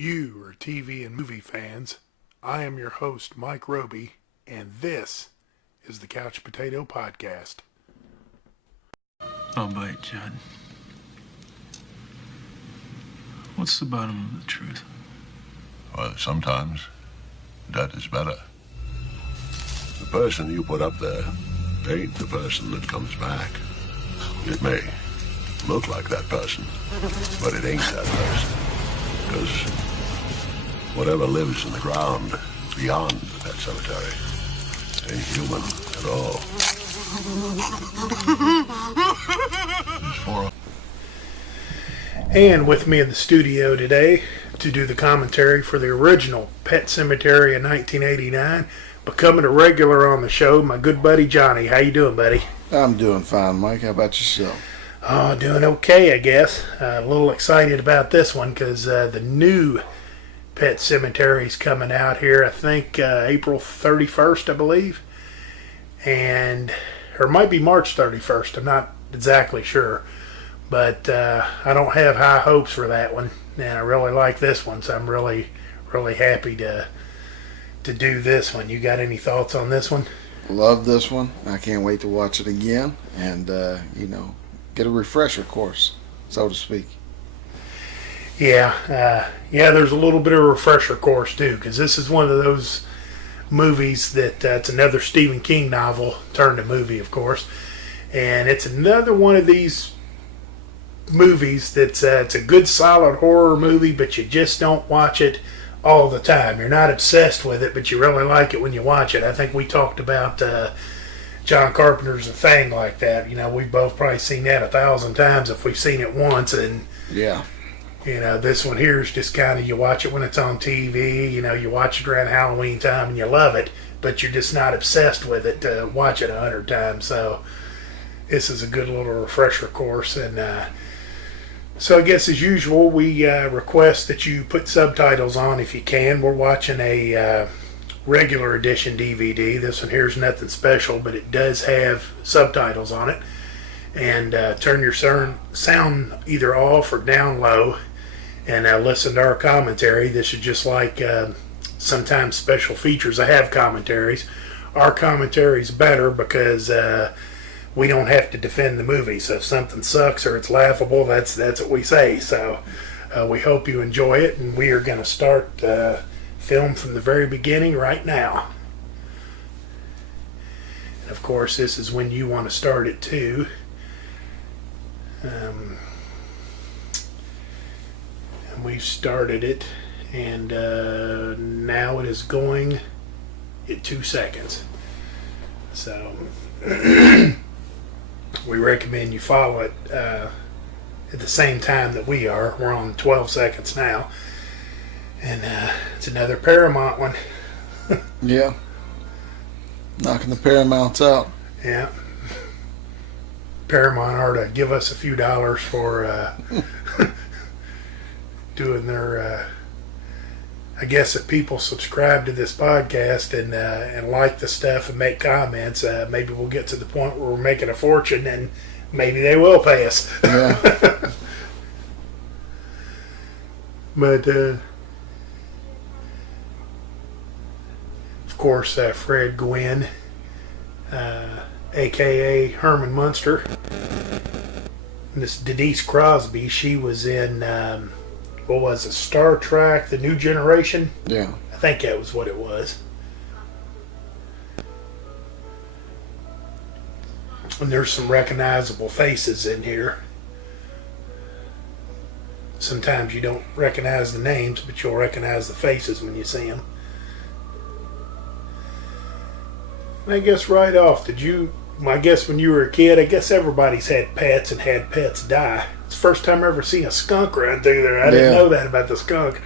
You are TV and movie fans. I am your host, Mike Roby, and this is the Couch Potato Podcast. I'll bite, Judd. What's the bottom of the truth? Well, sometimes that is better. The person you put up there ain't the person that comes back. It may look like that person, but it ain't that person. Because whatever lives in the ground beyond the pet cemetery ain't human at all. And with me in the studio today to do the commentary for the original Pet Semetary in 1989, becoming a regular on the show, my good buddy Johnny. How you doing, buddy? I'm doing fine, Mike. How about yourself? Oh, doing okay, I guess. A little excited about this one because the new Pet Semetary is coming out here, I think April 31st, I believe. Or it might be March 31st. I'm not exactly sure. But I don't have high hopes for that one. And I really like this one, so I'm really, really happy to do this one. You got any thoughts on this one? Love this one. I can't wait to watch it again and, get a refresher course, so to speak. Yeah, there's a little bit of a refresher course, too, because this is one of those movies that it's another Stephen King novel turned to movie, of course. And it's another one of these movies that's it's a good solid horror movie, but you just don't watch it all the time. You're not obsessed with it, but you really like it when you watch it. I think we talked about John Carpenter's The Thing like that. You know, we've both probably seen that 1,000 times if we've seen it once. And yeah, this one here is just kind of, you watch it when it's on TV. You watch it around Halloween time and you love it, but you're just not obsessed with it to watch it 100 times. So this is a good little refresher course. And so I guess as usual, we request that you put subtitles on if you can. We're watching a regular edition DVD. This one here is nothing special, but it does have subtitles on it. And turn your sound either off or down low and listen to our commentary. This is just like sometimes special features. I have commentaries. Our commentary is better because we don't have to defend the movie. So if something sucks or it's laughable, that's what we say. So we hope you enjoy it, and we are going to start film from the very beginning right now. And of course, this is when you want to start it too. And we've started it, and now it is going at 2 seconds. So we recommend you follow it at the same time that we are. We're on 12 seconds now. And it's another Paramount one. Yeah. Knocking the Paramounts out. Yeah. Paramount ought to give us a few dollars for doing their... I guess if people subscribe to this podcast and like the stuff and make comments, maybe we'll get to the point where we're making a fortune, and maybe they will pay us. Yeah. But of course, Fred Gwynn, a.k.a. Herman Munster. And this Denise Crosby, she was in... what was it, Star Trek, The New Generation? Yeah. I think that was what it was. And there's some recognizable faces in here. Sometimes you don't recognize the names, but you'll recognize the faces when you see them. And I guess right off, I guess when you were a kid, I guess everybody's had pets and had pets die. It's the first time I've ever seen a skunk run through there. I didn't know that about the skunk.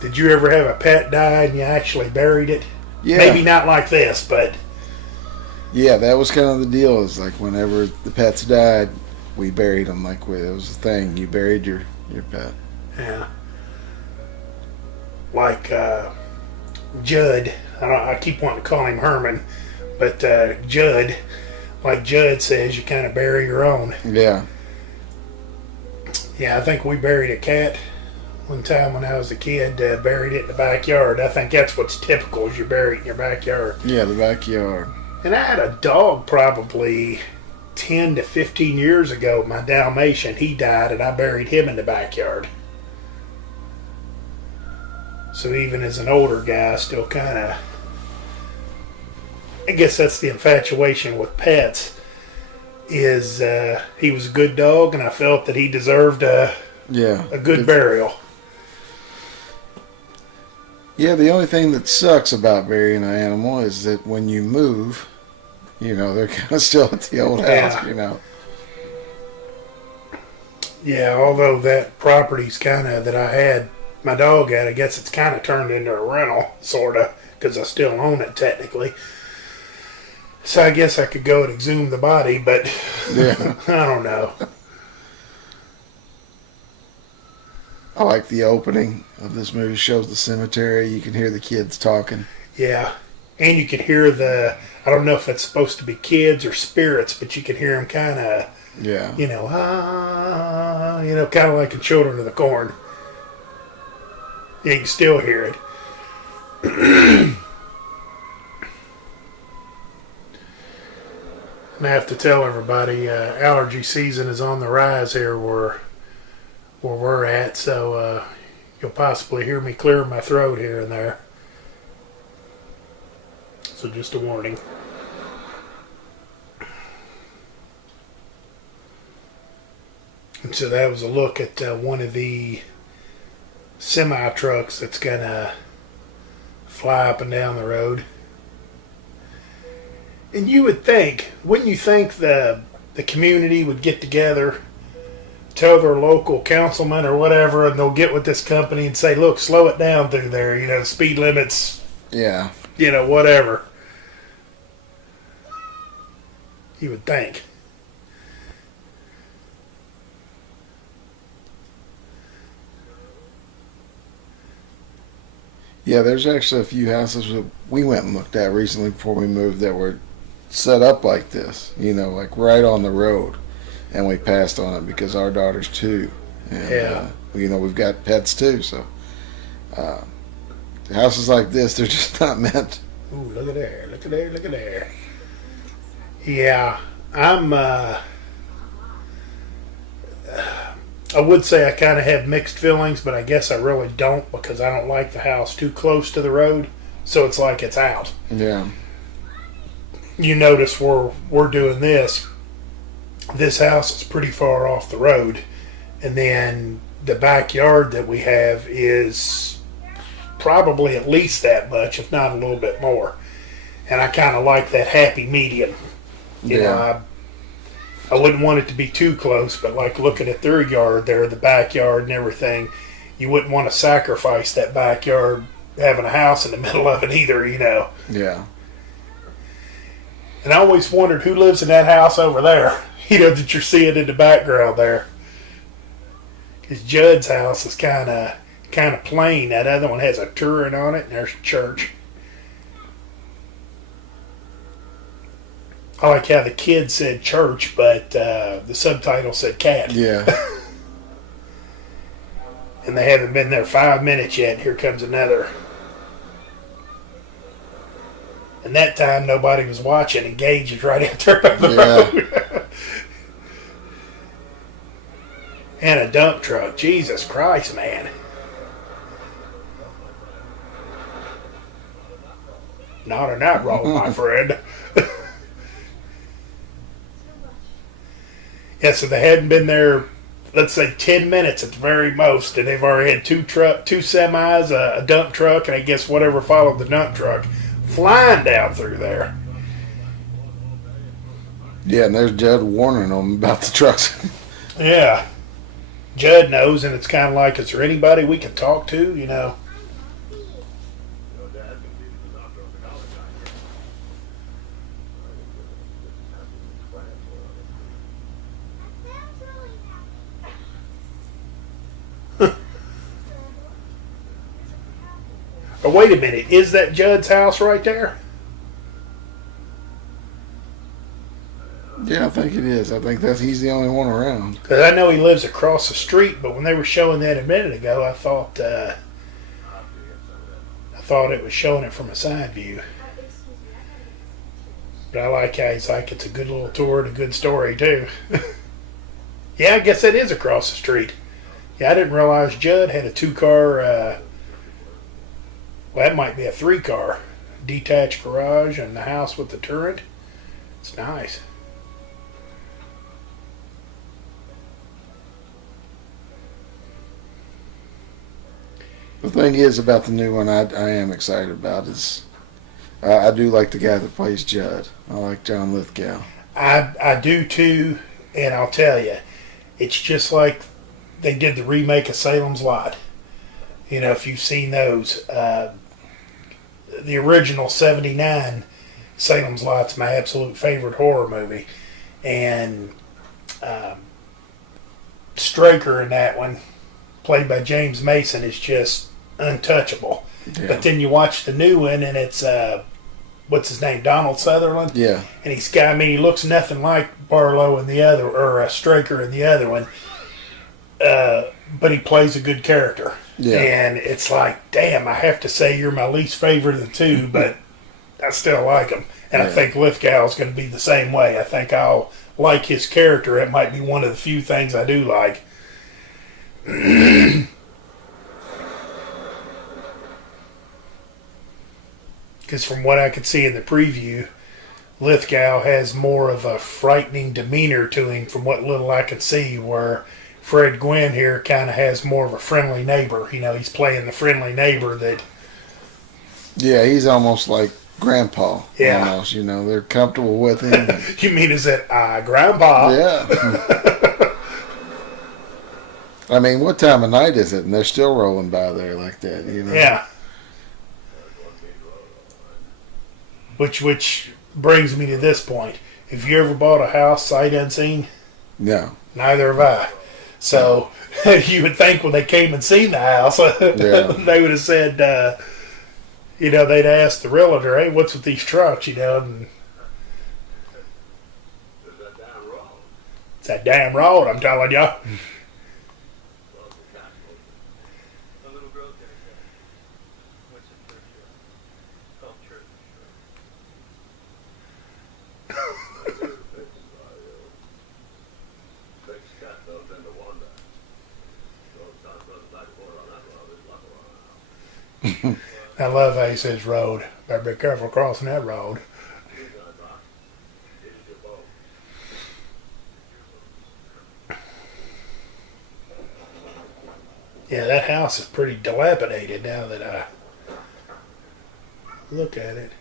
Did you ever have a pet die and you actually buried it? Yeah. Maybe not like this, but... Yeah, that was kind of the deal. It's like whenever the pets died, we buried them. Like, it was a thing. You buried your pet. Yeah. Like Judd. I keep wanting to call him Herman, but Judd, like Judd says, you kind of bury your own. Yeah. Yeah, I think we buried a cat one time when I was a kid. Buried it in the backyard. I think that's what's typical, is you bury it in your backyard. Yeah, the backyard. And I had a dog probably 10 to 15 years ago, my Dalmatian. He died, and I buried him in the backyard. So even as an older guy, I still kind of... I guess that's the infatuation with pets, is he was a good dog, and I felt that he deserved a good burial. Yeah, the only thing that sucks about burying an animal is that when you move, they're kind of still at the old house, Yeah, although that property's kind of, that I had my dog at, I guess it's kind of turned into a rental, sort of, because I still own it technically. So I guess I could go and exhume the body, but Yeah. I don't know. I like the opening of this movie. It shows the cemetery. You can hear the kids talking. Yeah. And you can hear I don't know if it's supposed to be kids or spirits, but you can hear them kind of, kind of like in Children of the Corn. Yeah, you can still hear it. And I have to tell everybody, allergy season is on the rise here where we're at, so you'll possibly hear me clear my throat here and there. So just a warning. And so that was a look at one of the semi trucks that's gonna fly up and down the road. And you would think, wouldn't you think the community would get together, tell their local councilman or whatever, and they'll get with this company and say, look, slow it down through there, speed limits, Yeah. Whatever. You would think. Yeah, there's actually a few houses that we went and looked at recently before we moved that were set up like this, like right on the road. And we passed on it because our daughter's 2. And, Yeah. We've got pets too, so houses like this, they're just not meant. Ooh, look at there, look at there, look at there. Yeah, I would say I kind of have mixed feelings, but I guess I really don't, because I don't like the house too close to the road, so it's like it's out. Yeah. You notice where we're doing this house is pretty far off the road, and then the backyard that we have is probably at least that much, if not a little bit more. And I kind of like that happy medium. I wouldn't want it to be too close, but like looking at their yard there, the backyard and everything, you wouldn't want to sacrifice that backyard having a house in the middle of it either, Yeah. And I always wondered who lives in that house over there, that you're seeing in the background there. Because Judd's house is kind of plain. That other one has a turret on it, and there's a church. I like how the kid said church, but the subtitle said cat. Yeah. And they haven't been there 5 minutes yet. Here comes another. And that time nobody was watching, and Gage is right out there by the road. And a dump truck. Jesus Christ, man. Not a night roll, my friend. Yeah, so they hadn't been there, let's say 10 minutes at the very most, and they've already had two semis, a dump truck, and I guess whatever followed the dump truck, flying down through there. Yeah, and there's Judd warning them about the trucks. Yeah. Judd knows, and it's kind of like, is there anybody we can talk to, Oh, wait a minute. Is that Judd's house right there? Yeah, I think think it is. I think he's the only one around. 'Cause I know he lives across the street, but when they were showing that a minute ago, I thought it was showing it from a side view. But I like how he's like, it's a good little tour and a good story, too. Yeah, I guess that is across the street. Yeah, I didn't realize Judd had a 2-car, well, that might be a 3-car detached garage and the house with the turret. It's nice. The thing is about the new one I am excited about is I do like the guy that plays Judd. I like John Lithgow. I do too, and I'll tell you, it's just like they did the remake of Salem's Lot. You know, if you've seen those, the original '79 Salem's Lot's my absolute favorite horror movie, and Straker in that one, played by James Mason, is just untouchable. Yeah. But then you watch the new one, and it's what's his name, Donald Sutherland. Yeah. And he looks nothing like Barlow in the other, or Straker in the other one. But he plays a good character. Yeah. And it's like, damn, I have to say you're my least favorite of the two, but I still like him. And I think Lithgow is going to be the same way. I think I'll like his character. It might be one of the few things I do like. Because from what I could see in the preview, Lithgow has more of a frightening demeanor to him from what little I could see, where Fred Gwynn here kind of has more of a friendly neighbor. You know, he's playing the friendly neighbor that... Yeah, he's almost like Grandpa. Yeah. Almost, you know, they're comfortable with him. You mean, is it Grandpa? Yeah. I mean, what time of night is it? And they're still rolling by there like that, you know? Yeah. Which brings me to this point. Have you ever bought a house sight unseen? No. Neither have I. So you would think when they came and seen the house, they would have said, you know, they'd asked the realtor, hey, what's with these trucks, you know? And it's that damn road, I'm telling you. I love how he says road. Better be careful crossing that road. Yeah, that house is pretty dilapidated now that I look at it.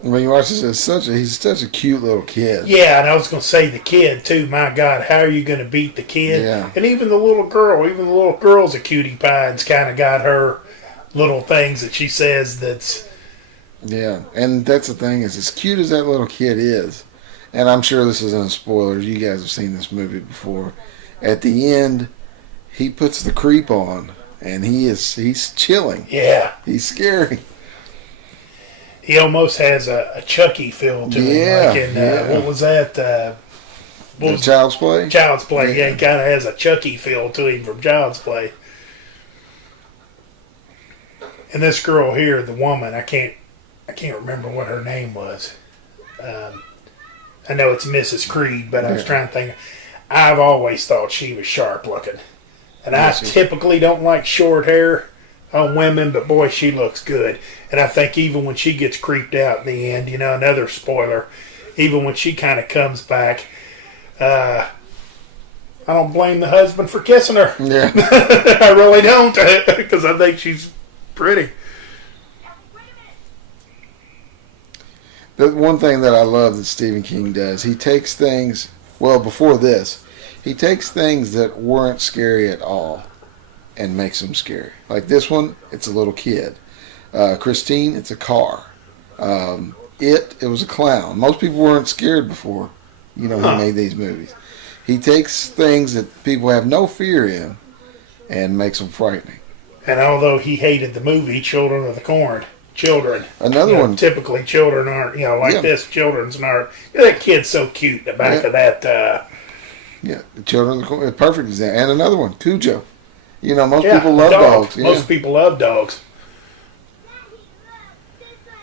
When you watch this, he's such a cute little kid. Yeah, and I was going to say the kid, too. My God, how are you going to beat the kid? Yeah. And even the little girl's a cutie pie, and's kind of got her little things that she says that's... Yeah, and that's the thing is, as cute as that little kid is, and I'm sure this isn't a spoiler, you guys have seen this movie before, at the end, he puts the creep on, and he's chilling. Yeah. He's scary. He almost has a Chucky feel to him. Like in, what was that? Child's Play? Child's Play, yeah. He kind of has a Chucky feel to him from Child's Play. And this girl here, the woman, I can't remember what her name was. I know it's Mrs. Creed, but I was trying to think. I've always thought she was sharp looking. And I typically don't like short hair on women, but boy, she looks good. And I think even when she gets creeped out in the end, you know, another spoiler, even when she kind of comes back, I don't blame the husband for kissing her. Yeah. I really don't, because I think she's pretty. The one thing that I love that Stephen King does, he takes things, well, before this, he takes things that weren't scary at all and makes them scary. Like this one, it's a little kid. Christine, it's a car. It was a clown. Most people weren't scared before, you know, he made these movies. He takes things that people have no fear in and makes them frightening. And although he hated the movie Children of the Corn, children. Another one. Typically, children aren't, like this. Children's aren't. That kid's so cute in the back of that. The children, a perfect example. And another one, Cujo. Most people love dogs. Most people love dogs.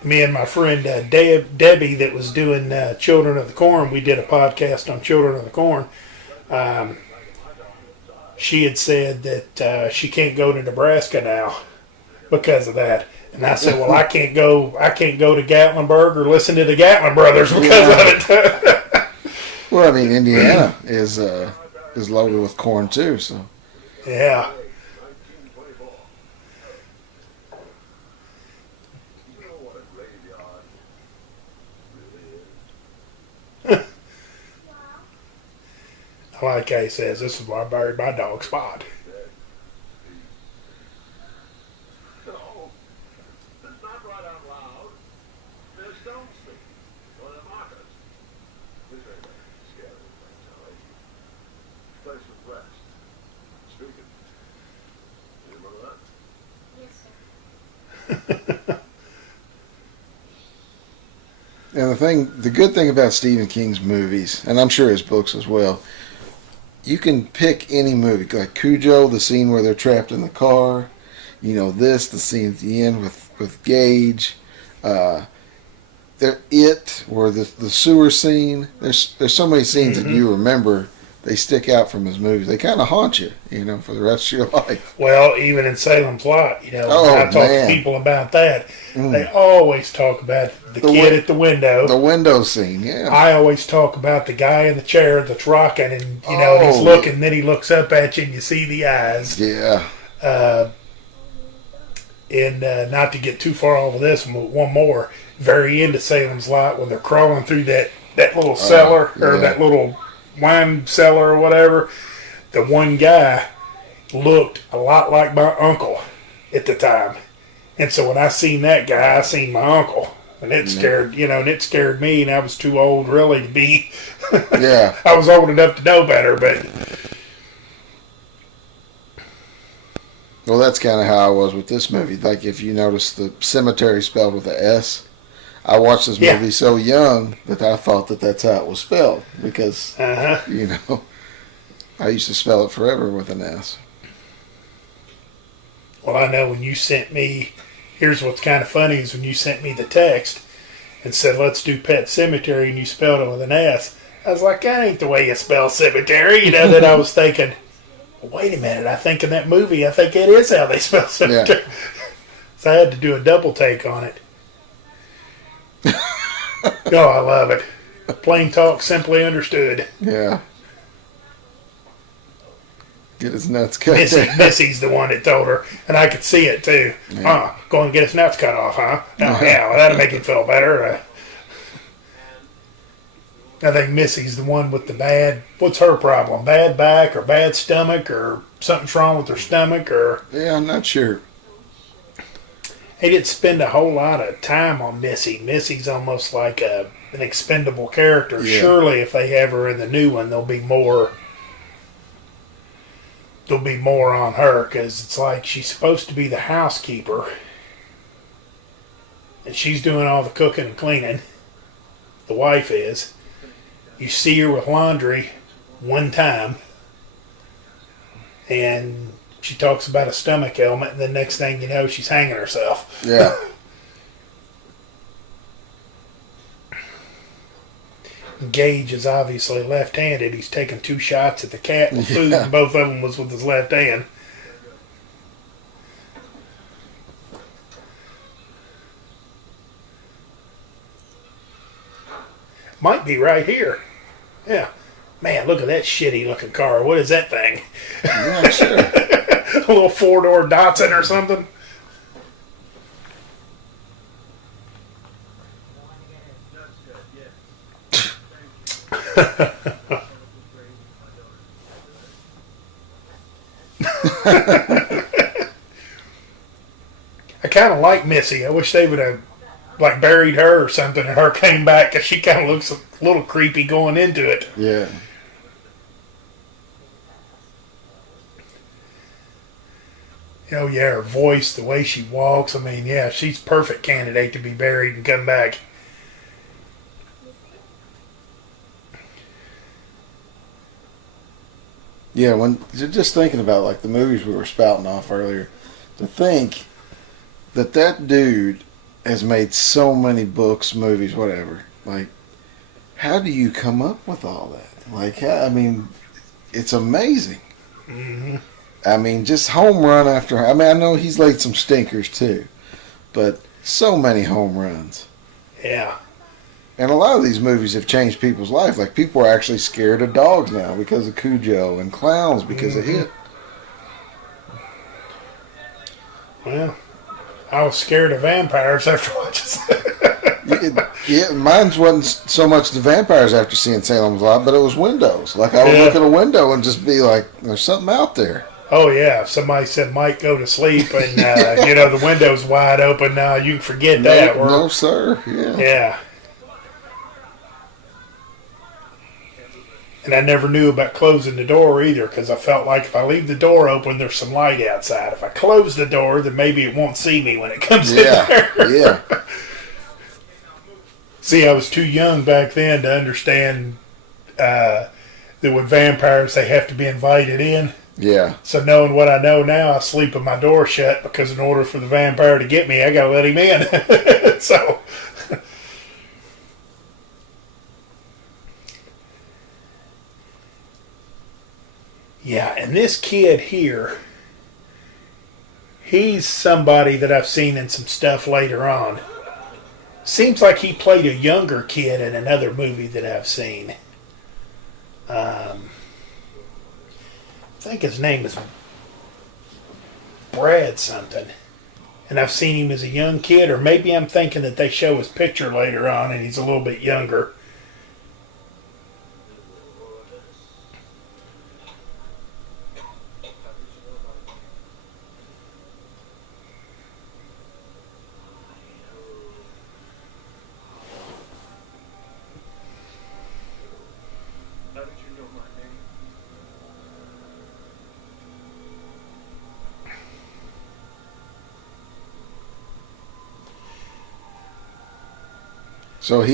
Me and my friend Debbie, that was doing Children of the Corn, we did a podcast on Children of the Corn. She had said that she can't go to Nebraska now because of that. And I said, well, I can't go to Gatlinburg or listen to the Gatlin Brothers because of it. Well, I mean, Indiana is loaded with corn too, so. Yeah. Like Kay says, this is where I buried my dog Spot. And the good thing about Stephen King's movies, and I'm sure his books as well, you can pick any movie, like Cujo, the scene where they're trapped in the car, the scene at the end with Gage, where the sewer scene. There's so many scenes that you remember. They stick out from his movies. They kind of haunt you, for the rest of your life. Well, even in Salem's Lot, when I talk to people about that, they always talk about the kid at the window. The window scene, yeah. I always talk about the guy in the chair that's rocking, and and he's looking, then he looks up at you, and you see the eyes. Yeah. And not to get too far off of this, one more. Very into Salem's Lot, when they're crawling through that little cellar, or that little wine cellar or whatever, the one guy looked a lot like my uncle at the time. And so when I seen that guy, I seen my uncle. And it scared, it scared me, and I was too old really to be. Yeah. I was old enough to know better, but. Well, that's kind of how I was with this movie. Like, if you notice the Semetary spelled with an S, I watched this movie so young that I thought that's how it was spelled. Because, I used to spell it forever with an S. Well, I know when you sent me, here's what's kind of funny, is when you sent me the text and said, let's do Pet Sematary, and you spelled it with an S, I was like, that ain't the way you spell cemetery. Then I was thinking, well, wait a minute, I think in that movie, I think it is how they spell cemetery. Yeah. So I had to do a double take on it. Oh, I love it. Plain talk, simply understood. Yeah. Get his nuts cut. Missy's the one that told her, and I could see it too. Yeah. Go and get his nuts cut off, huh? Oh, yeah, well, that'll make him feel better. I think Missy's the one with the bad. What's her problem? Bad back or bad stomach, or something's wrong with her stomach, or? Yeah, I'm not sure. He didn't spend a whole lot of time on Missy. Missy's almost like an expendable character. Yeah. Surely, if they have her in the new one, there'll be more on her, because it's like she's supposed to be the housekeeper, and she's doing all the cooking and cleaning. The wife is. You see her with laundry one time, and she talks about a stomach ailment, and the next thing you know, she's hanging herself. Yeah. Gage is obviously left-handed. He's taking 2 shots at the cat and food, and both of them was with his left hand. Might be right here. Yeah. Man, look at that shitty-looking car. What is that thing? Yeah, sure. A little 4-door Datsun or something? I kind of like Missy. I wish they would have buried her or something, and her came back, because she kind of looks a little creepy going into it. Yeah. Oh yeah, her voice, the way she walks. I mean, yeah, she's perfect candidate to be buried and come back. Yeah, when just thinking about like the movies we were spouting off earlier, to think that dude has made so many books, movies, whatever. Like, how do you come up with all that? Like, I mean, it's amazing. Mm-hmm. I mean, just home run after. I mean, I know he's laid some stinkers too, but so many home runs. Yeah. And a lot of these movies have changed people's life. Like, people are actually scared of dogs now because of Cujo, and clowns because of It. Well, I was scared of vampires after watching Yeah, mine wasn't so much the vampires after seeing Salem's Lot, but it was windows. Like, I would look at a window and just be like, there's something out there. Oh, yeah. If somebody said, Mike, go to sleep, and, the window's wide open now, you can forget that. No, sir. Yeah. Yeah. And I never knew about closing the door either, because I felt like if I leave the door open, there's some light outside. If I close the door, then maybe it won't see me when it comes in there. Yeah. See, I was too young back then to understand that with vampires, they have to be invited in. Yeah. So knowing what I know now, I sleep with my door shut, because in order for the vampire to get me, I got to let him in. So... Yeah, and this kid here, he's somebody that I've seen in some stuff later on. Seems like he played a younger kid in another movie that I've seen. I think his name is Brad something. And I've seen him as a young kid, or maybe I'm thinking that they show his picture later on and he's a little bit younger. So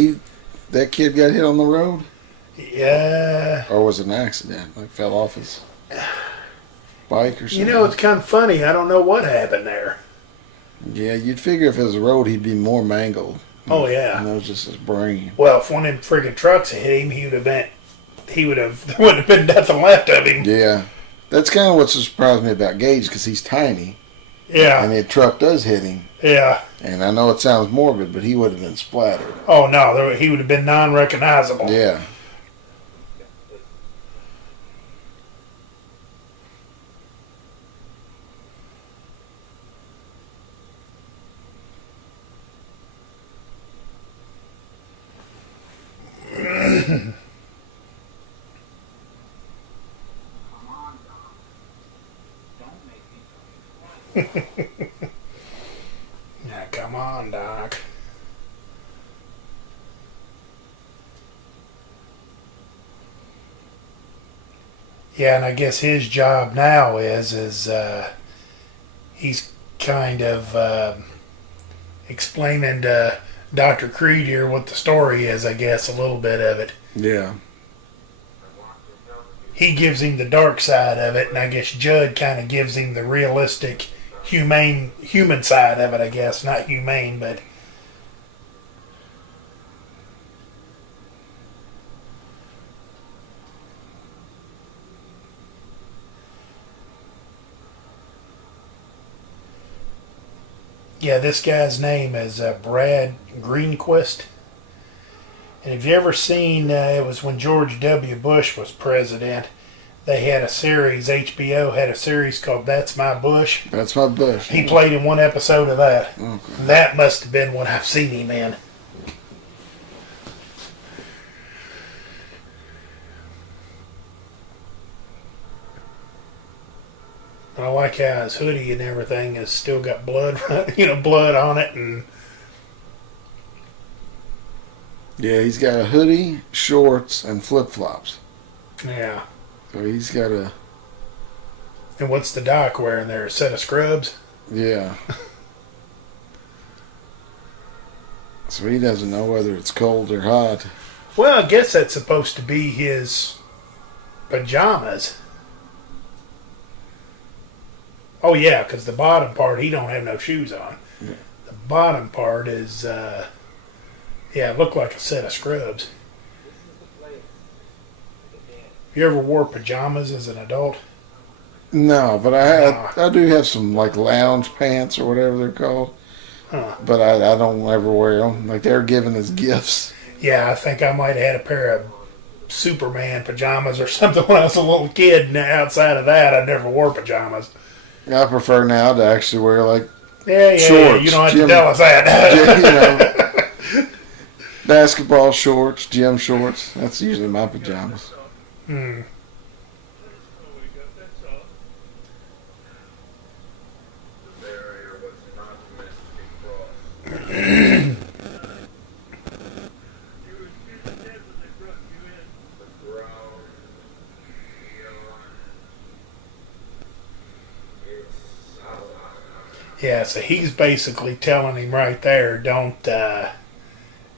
that kid got hit on the road? Yeah. Or was it an accident? Like, fell off his bike or something? It's kind of funny. I don't know what happened there. Yeah, you'd figure if it was a road, he'd be more mangled. Oh, yeah. And that was just his brain. Well, if one of them friggin' trucks had hit him, there wouldn't have been nothing left of him. Yeah. That's kind of what surprised me about Gage, because he's tiny. Yeah. And the truck does hit him. Yeah. And I know it sounds morbid, but he would have been splattered. Oh, no. He would have been non-recognizable. Yeah. Now, come on, Doc. Yeah, and I guess his job now is he's kind of explaining to Dr. Creed here what the story is, I guess, a little bit of it. Yeah. He gives him the dark side of it, and I guess Judd kind of gives him the realistic, human side of it, I guess. Not humane, but... Yeah, this guy's name is Brad Greenquist. And have you ever seen, it was when George W. Bush was president, they had a series, HBO had a series called That's My Bush. That's My Bush. He played in one episode of that. Okay. That must have been when I've seen him in. I like how his hoodie and everything has still got blood, blood on it, and Yeah, he's got a hoodie, shorts, and flip-flops. yeah. So he's got a And what's the doc wearing there? A set of scrubs? Yeah. So he doesn't know whether it's cold or hot. Well, I guess that's supposed to be his pajamas. Oh yeah, because the bottom part, he don't have no shoes on. Yeah. The bottom part is, it looked like a set of scrubs. You ever wore pajamas as an adult? No, but I do have some like lounge pants or whatever they're called. Huh. But I don't ever wear them. Like they're given as gifts. Yeah, I think I might have had a pair of Superman pajamas or something when I was a little kid. And outside of that, I never wore pajamas. I prefer now to actually wear like Yeah, shorts. you don't have to tell us that. Basketball shorts, gym shorts. That's usually my pajamas. Hmm. Yeah, so he's basically telling him right there, don't, and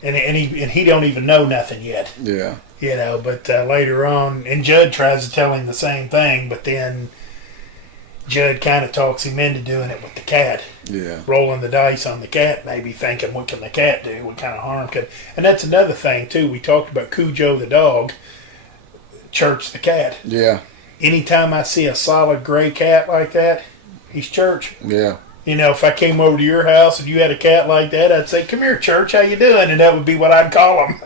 he don't even know nothing yet. Yeah. You know, but later on, and Judd tries to tell him the same thing, but then Judd kind of talks him into doing it with the cat. Yeah. Rolling the dice on the cat, maybe thinking, what can the cat do? What kind of harm could... And that's another thing, too. We talked about Cujo the dog, Church the cat. Yeah. Anytime I see a solid gray cat like that, he's Church. Yeah. You know, if I came over to your house and you had a cat like that, I'd say, come here, Church, how you doing? And that would be what I'd call him.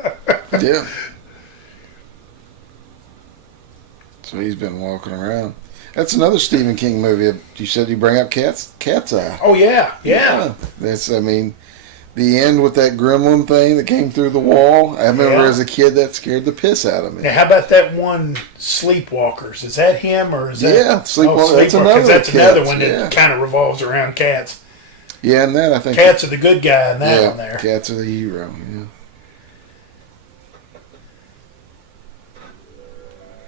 Yeah. So he's been walking around. That's another Stephen King movie. You said you bring up Cat's Eye. Oh, yeah. That's, I mean, the end with that gremlin thing that came through the wall. I remember as a kid that scared the piss out of me. Now, how about that one, Sleepwalkers? Is that him or is that... Yeah, Sleepwalkers. That's Sleepwalkers. another That's another Cats, one that kind of revolves around cats. Yeah, and that I think... Cats are the good guy in that one there. Cats are the hero, yeah.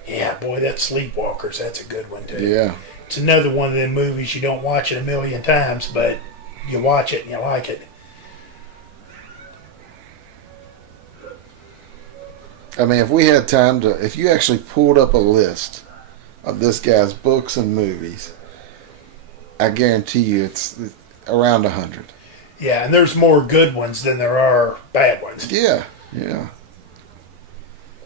Yeah, boy, that Sleepwalkers, that's a good one, too. Yeah. It's another one of them movies you don't watch it a million times, but you watch it and you like it. I mean, if we had time to... If you actually pulled up a list of this guy's books and movies, I guarantee you it's around 100. Yeah, and there's more good ones than there are bad ones. Yeah.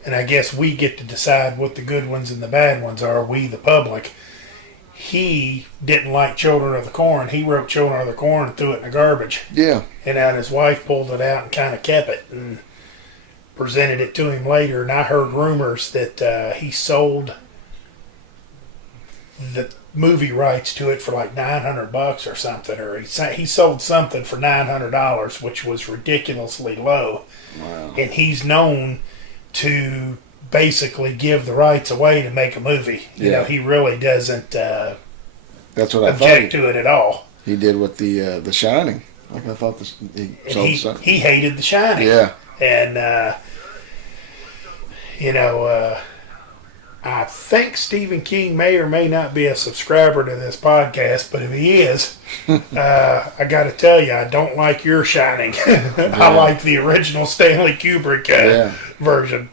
And I guess we get to decide what the good ones and the bad ones are, we the public. He didn't like Children of the Corn. He wrote Children of the Corn and threw it in the garbage. Yeah. And then his wife pulled it out and kind of kept it and presented it to him later. And I heard rumors that he sold the movie rights to it for like $900 or something, or he sold something for $900, which was ridiculously low. Wow. And he's known to basically give the rights away to make a movie. You know, he really doesn't That's what I object thought to it at all. he did with the Shining. Like I thought he sold something. He hated The Shining. Yeah. And, I think Stephen King may or may not be a subscriber to this podcast, but if he is, I got to tell you, I don't like your Shining. I like the original Stanley Kubrick version.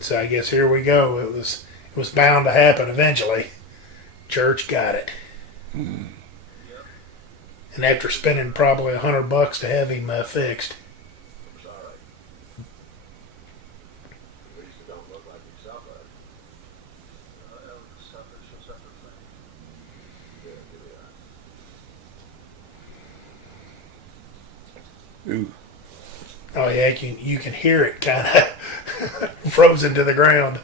So I guess here we go. It was bound to happen eventually. Church got it. And after spending probably $100 to have him fixed. Ooh. Oh yeah, you can hear it kind of frozen to the ground.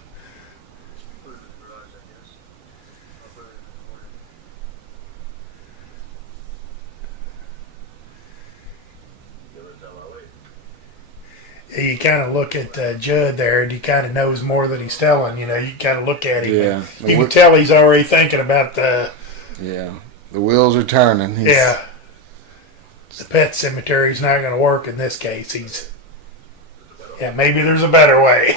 You kind of look at Judd there, and he kind of knows more than he's telling. You know, you kind of look at him. Yeah. You can tell he's already thinking about the. Yeah. The wheels are turning. Yeah. The pet cemetery's not going to work in this case. Maybe there's a better way.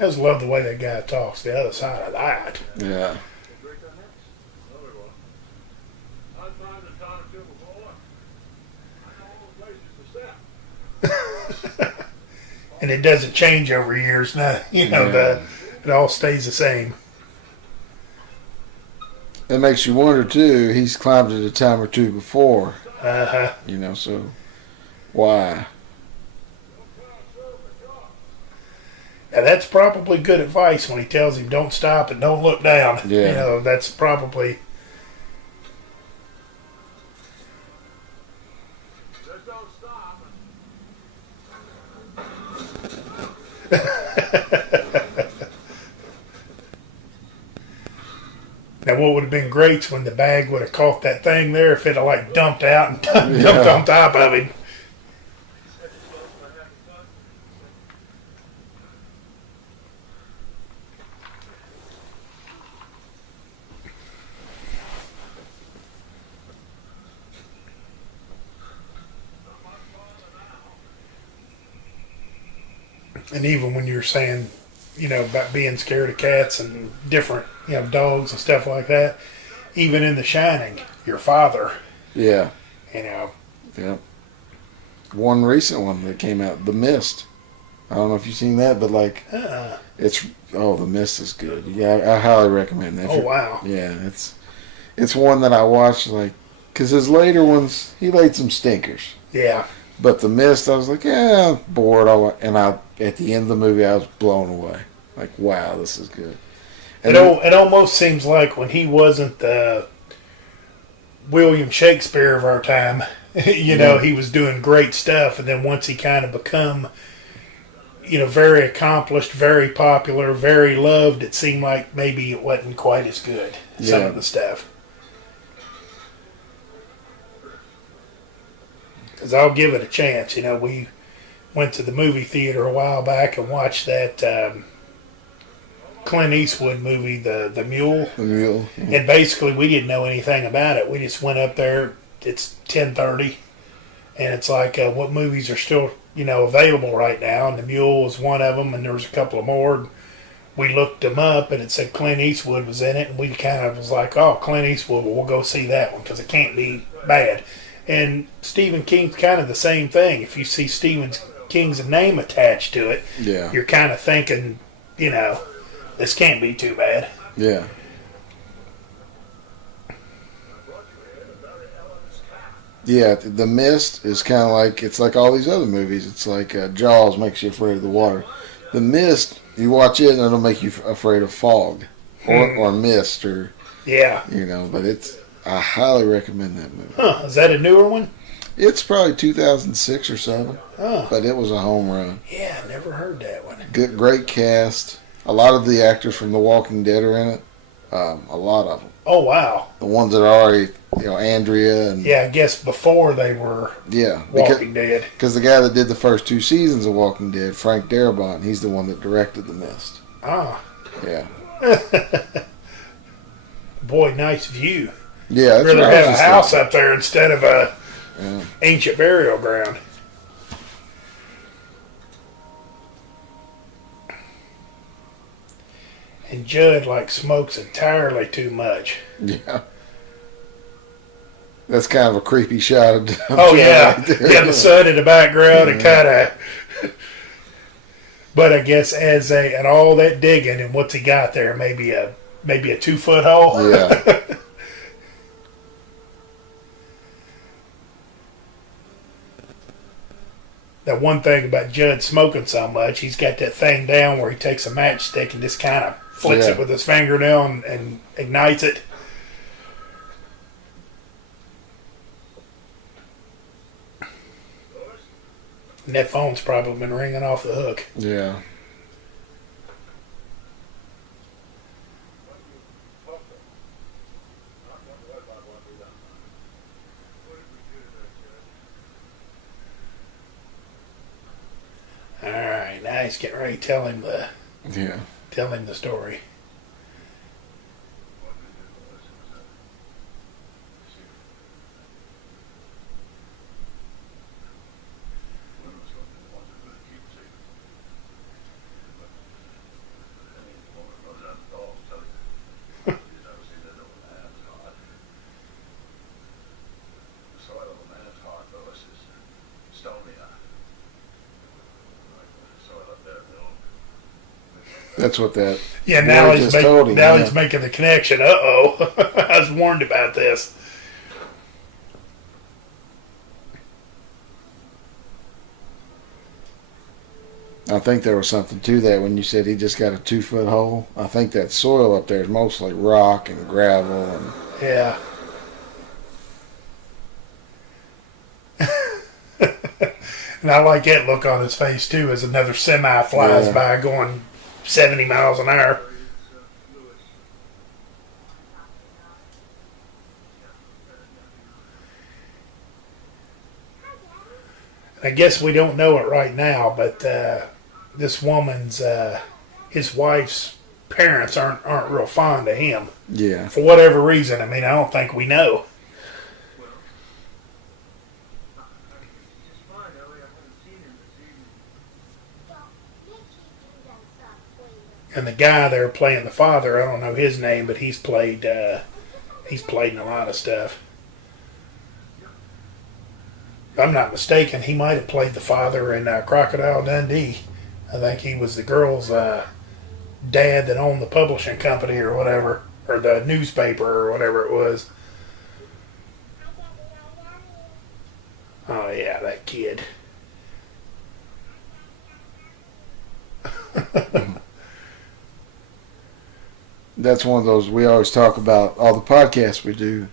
I just love the way that guy talks. The other side of that. Yeah. And it doesn't change over years. Now, Yeah. it all stays the same. It makes you wonder too. He's climbed it a time or two before, Uh-huh. so why? Now that's probably good advice when he tells him don't stop and don't look down. Yeah. That's probably. Now, what would have been great is when the bag would have caught that thing there, if it had like dumped out and dumped on top of him. And even when you're saying, about being scared of cats and different, dogs and stuff like that, even in The Shining, your father, Yeah. you know, One recent one that came out, The Mist. I don't know if you've seen that, but The Mist is good. Yeah, I highly recommend that. oh wow, Yeah, it's one that I watched because his later ones he laid some stinkers, yeah. but The Mist I was like, yeah, bored. At the end of the movie I was blown away. Like, wow, this is good. And It almost seems like when he wasn't the William Shakespeare of our time, he was doing great stuff, and then once he kind of become, very accomplished, very popular, very loved, it seemed like maybe it wasn't quite as good, some of the stuff. Because I'll give it a chance. We went to the movie theater a while back and watched that Clint Eastwood movie, The Mule. The Mule. And basically, we didn't know anything about it. We just went up there. It's 10:30, and it's like, what movies are still, available right now? And The Mule was one of them, and there was a couple of more. We looked them up, and it said Clint Eastwood was in it, and we kind of was like, oh, Clint Eastwood, well, we'll go see that one because it can't be bad. And Stephen King's kind of the same thing. If you see Stephen King's name attached to it, Yeah. you're kind of thinking, this can't be too bad. Yeah. Yeah, The Mist is kind of like, it's like all these other movies. It's like Jaws makes you afraid of the water. The Mist, you watch it and it'll make you afraid of fog or mist Yeah. but I highly recommend that movie. Huh, is that a newer one? It's probably 2006 or 7, Oh. but it was a home run. Yeah, I never heard that one. Good, great cast. A lot of the actors from The Walking Dead are in it. A lot of them. Oh, wow. The ones that are already, Andrea and Yeah, I guess before they were Walking Dead. Because the guy that did the first 2 seasons of Walking Dead, Frank Darabont, he's the one that directed The Mist. Ah. Yeah. Boy, nice view. Yeah, that's Rather what I was have a just house thinking. up there instead of a Yeah. ancient burial ground. And Judd smokes entirely too much. Yeah. That's kind of a creepy shot of Oh Judd yeah, right there. yeah. The sun in the background and kind of. But I guess and all that digging and what's he got there? Maybe a 2-foot hole. Yeah. That one thing about Judd smoking so much, he's got that thing down where he takes a matchstick and just kind of flicks it with his fingernail and ignites it. And that phone's probably been ringing off the hook. Yeah. All right, now he's getting ready to tell him Yeah. the story. That's what that. Yeah, now Lori he's just told him, he's making the connection. Uh-oh. I was warned about this. I think there was something to that when you said he just got a 2-foot hole. I think that soil up there is mostly rock and gravel and. Yeah. And I like that look on his face too as another semi flies by going 70 miles an hour. I guess we don't know it right now, but this woman's, his wife's parents aren't real fond of him. Yeah. For whatever reason. I mean, I don't think we know. And the guy there playing the father, I don't know his name, but he's played in a lot of stuff. If I'm not mistaken, he might have played the father in Crocodile Dundee. I think he was the girl's dad that owned the publishing company or whatever, or the newspaper or whatever it was. Oh yeah, that kid. That's one of those we always talk about, all the podcasts we do,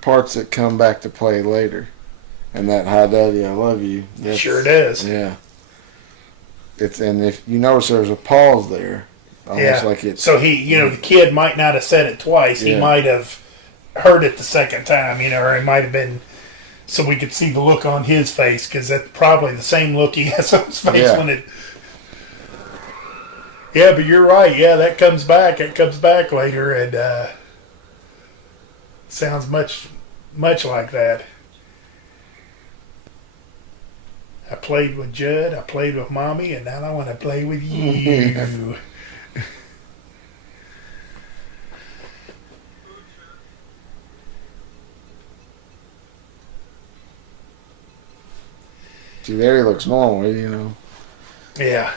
parts that come back to play later. And that "Hi Daddy, I Love You." Sure does. Yeah. And if you notice there's a pause there. Almost like it's. So the kid might not have said it twice. Yeah. He might have heard it the second time, or it might have been so we could see the look on his face, because that's probably the same look he has on his face when it. Yeah, but you're right. Yeah, that comes back. It comes back later, and sounds much like that. I played with Judd, I played with Mommy, and now I want to play with you. See, there he looks normal, Yeah.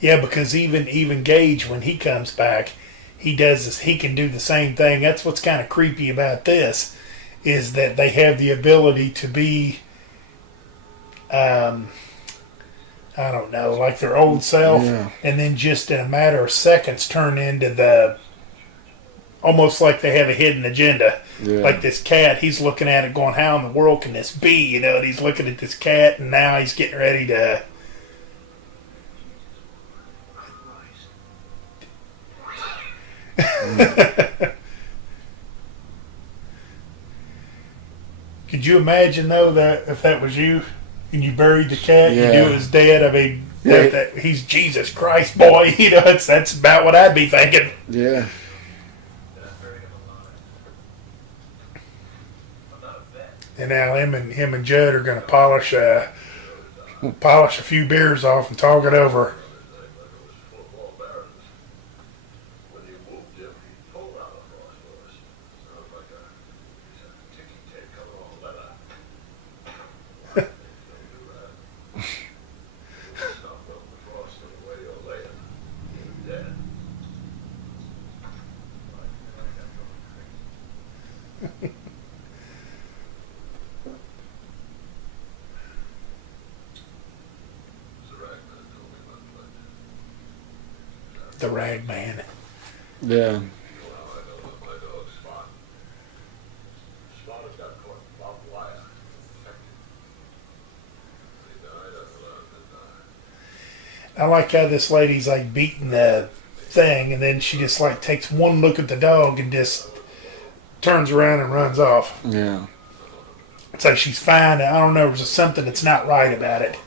Yeah, because even Gage, when he comes back, he does this. He can do the same thing. That's what's kind of creepy about this, is that they have the ability to be, I don't know, like their old self, and then just in a matter of seconds turn into almost like they have a hidden agenda. Yeah. Like this cat, he's looking at it going, how in the world can this be? And he's looking at this cat, and now he's getting ready to... Could you imagine, though, that if that was you and you buried the cat, you knew it was dead? I mean, that he's Jesus Christ, boy. That's about what I'd be thinking. Yeah. And now him and Judd are going to polish a few beers off and talk it over. The rag man. Yeah. I like how this lady's like beating the thing, and then she just like takes one look at the dog and just turns around and runs off. Yeah. It's like she's fine. I don't know. There's just something that's not right about it.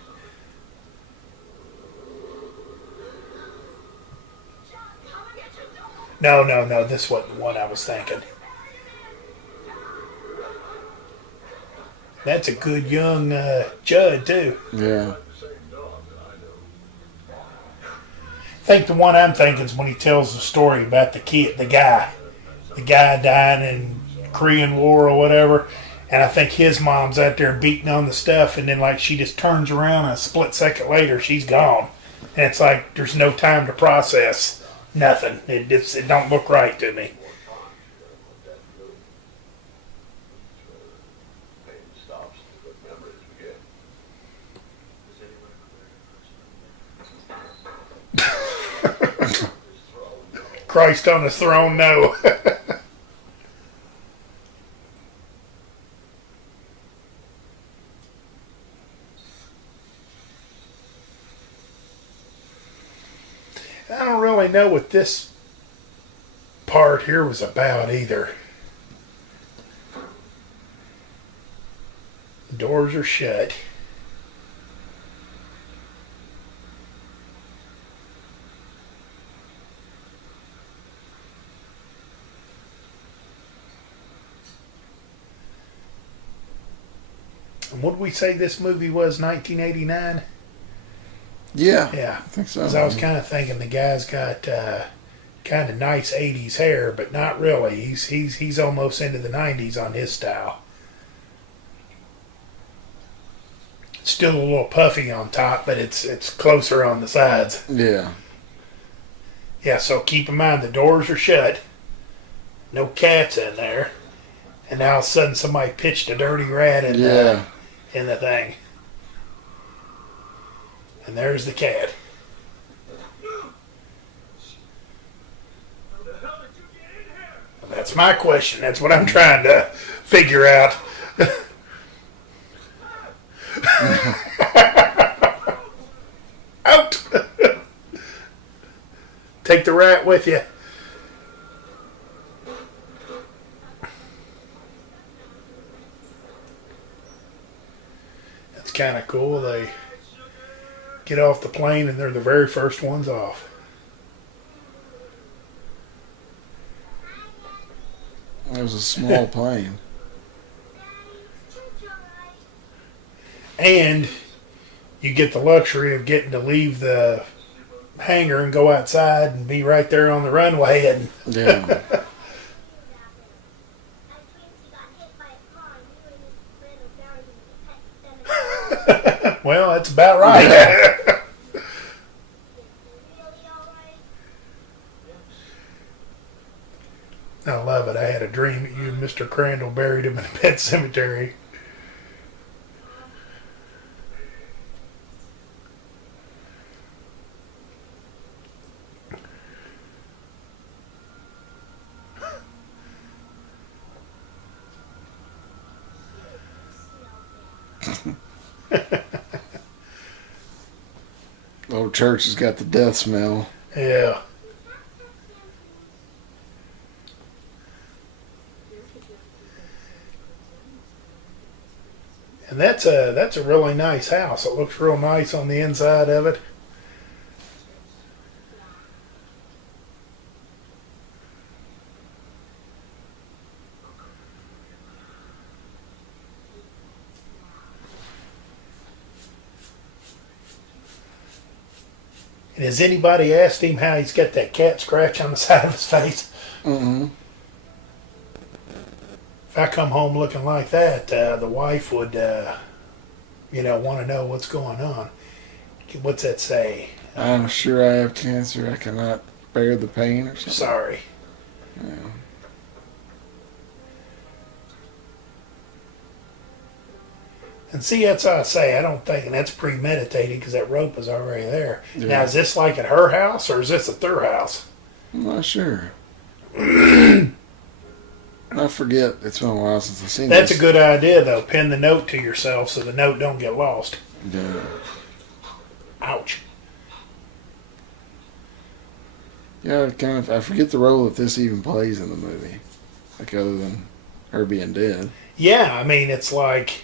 No. This wasn't the one I was thinking. That's a good young Judd, too. Yeah. I think the one I'm thinking is when he tells the story about the guy dying in Korean War or whatever, And I think his mom's out there beating on the stuff, and then like she just turns around, and a split second later she's gone, and it's like there's no time to process nothing. It don't look right to me. Christ on his throne, no. I don't really know what this part here was about either. Doors are shut. And what did we say this movie was, 1989? Yeah. Yeah. I think so. Because I was kind of thinking the guy's got kind of nice 80s hair, but not really. He's almost into the 90s on his style. Still a little puffy on top, but it's closer on the sides. Yeah. Yeah, so keep in mind the doors are shut. No cats in there. And now all of a sudden somebody pitched a dirty rat in the thing. And there's the cat. That's my question. That's what I'm trying to figure out. Out! Take the rat with you. That's kind of cool. They get off the plane and they're the very first ones off. It was a small plane. And you get the luxury of getting to leave the hangar and go outside and be right there on the runway. And Yeah. well, that's about right. Yeah. I love it. I had a dream that you and Mr. Crandall buried him in a pet cemetery. The old church has got the death smell. Yeah. And that's a really nice house. It looks real nice on the inside of it. And has anybody asked him how he's got that cat scratch on the side of his face? Mm-hmm. If I come home looking like that, the wife would, want to know what's going on. What's that say? I'm sure I have cancer. I cannot bear the pain or something. Sorry. Yeah. And see, that's how I say, I don't think, and that's premeditated because that rope is already there. Yeah. Now, is this like at her house or is this at their house? I'm not sure. I forget. It's been a while since I've seen That's this. a good idea, though. Pin the note to yourself so the note don't get lost. Yeah. Ouch. Yeah, I forget the role that this even plays in the movie. Like, other than her being dead. Yeah, I mean, it's like,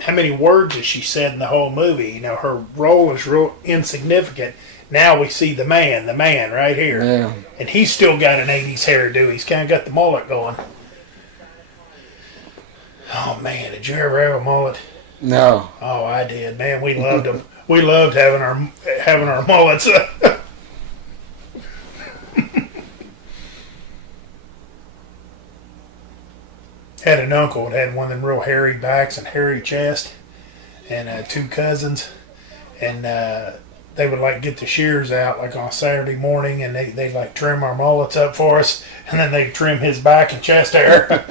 how many words has she said in the whole movie? You know, her role is real insignificant. Now we see the man right here. Yeah. And he's still got an 80s hairdo. He's kind of got the mullet going. Oh, man, did you ever have a mullet? No. Oh, I did. Man, we loved them. We loved having our mullets. had an uncle that had one of them real hairy backs and hairy chest, and two cousins, and they would like get the shears out like on Saturday morning, and they'd like trim our mullets up for us, and then they'd trim his back and chest hair.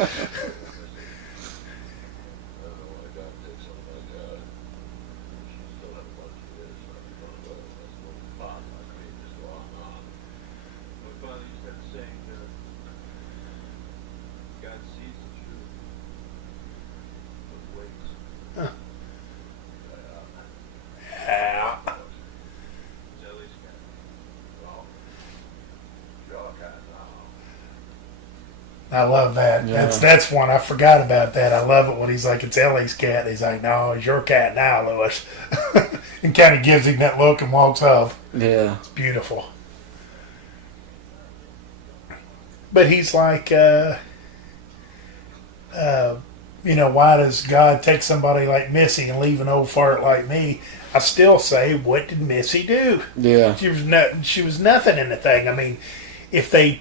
Yeah. I love that. Yeah. That's one I forgot about that. I love it when he's like, "It's Ellie's cat." And he's like, "No, it's your cat now, Lewis," and kind of gives him that look and walks off. Yeah. It's beautiful. But he's like, why does God take somebody like Missy and leave an old fart like me? I still say, what did Missy do? Yeah. She was nothing in the thing. I mean, if they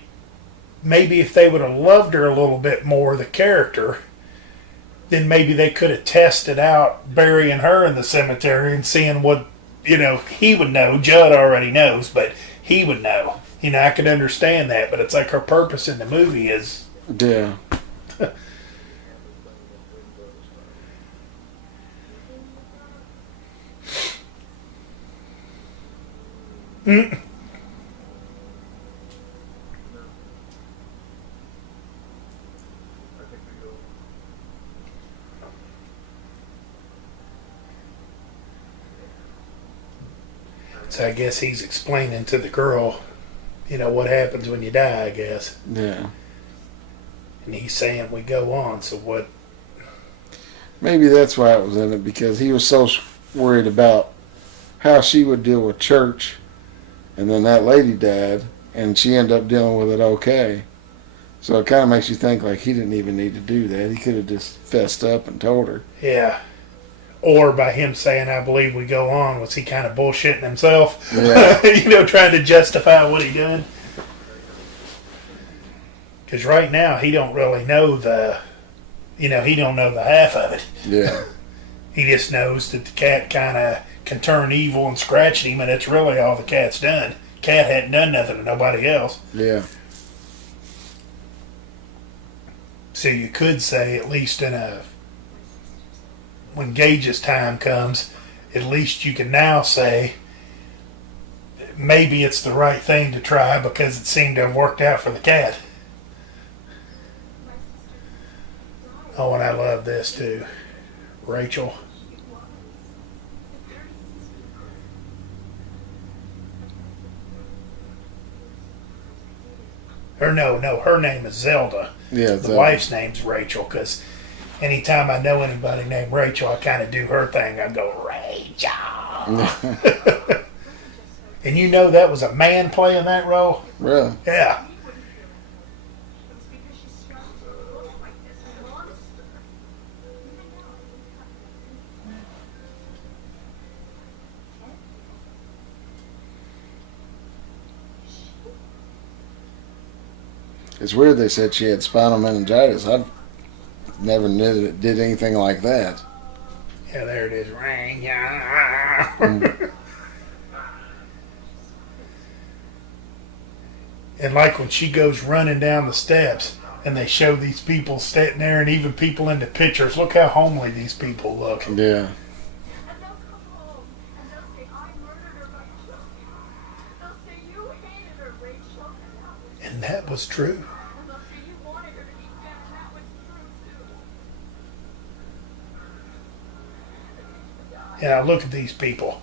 would have loved her a little bit more, the character, then maybe they could have tested out burying her in the cemetery and seeing what, he would know. Judd already knows, but he would know. I could understand that, but it's like her purpose in the movie is... Yeah. So I guess he's explaining to the girl, what happens when you die, I guess. Yeah. And he's saying we go on, so what... Maybe that's why it was in it, because he was so worried about how she would deal with church, and then that lady died, and she ended up dealing with it okay. So it kind of makes you think like he didn't even need to do that. He could have just fessed up and told her. Yeah. Or by him saying, I believe we go on, was he kind of bullshitting himself? Yeah. Trying to justify what he did? Because right now, he don't really know he don't know the half of it. Yeah. He just knows that the cat kind of can turn evil and scratch him, and that's really all the cat's done. Cat hadn't done nothing to nobody else. Yeah. So you could say, at least when Gage's time comes, at least you can now say maybe it's the right thing to try because it seemed to have worked out for the cat. Oh, and I love this too. Rachel. Her name is Zelda. Yeah. The wife's name's Rachel, because anytime I know anybody named Rachel, I kind of do her thing. I go, Rachel. And that was a man playing that role? Really? Yeah. It's weird they said she had spinal meningitis. I never knew it did anything like that. Yeah, there it is. And like when she goes running down the steps and they show these people sitting there and even people in the pictures, look how homely these people look. Yeah. And that was true. And I look at these people.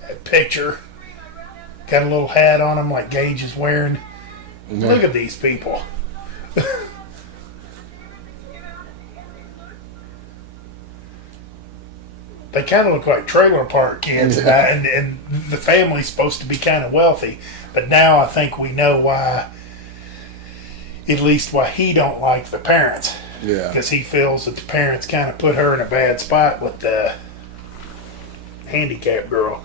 That picture. Got a little hat on them like Gage is wearing. Yeah. Look at these people. They kind of look like trailer park kids, and the family's supposed to be kind of wealthy. But now I think we know why, at least why he don't like the parents. Yeah. Because he feels that the parents kind of put her in a bad spot with the handicapped girl.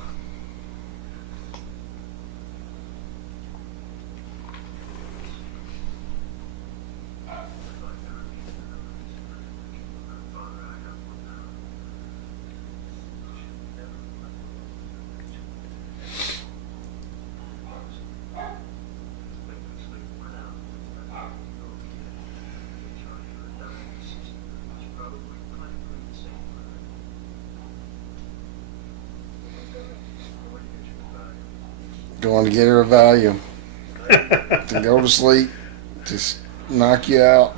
Going to get her a Valium to go to sleep, just knock you out.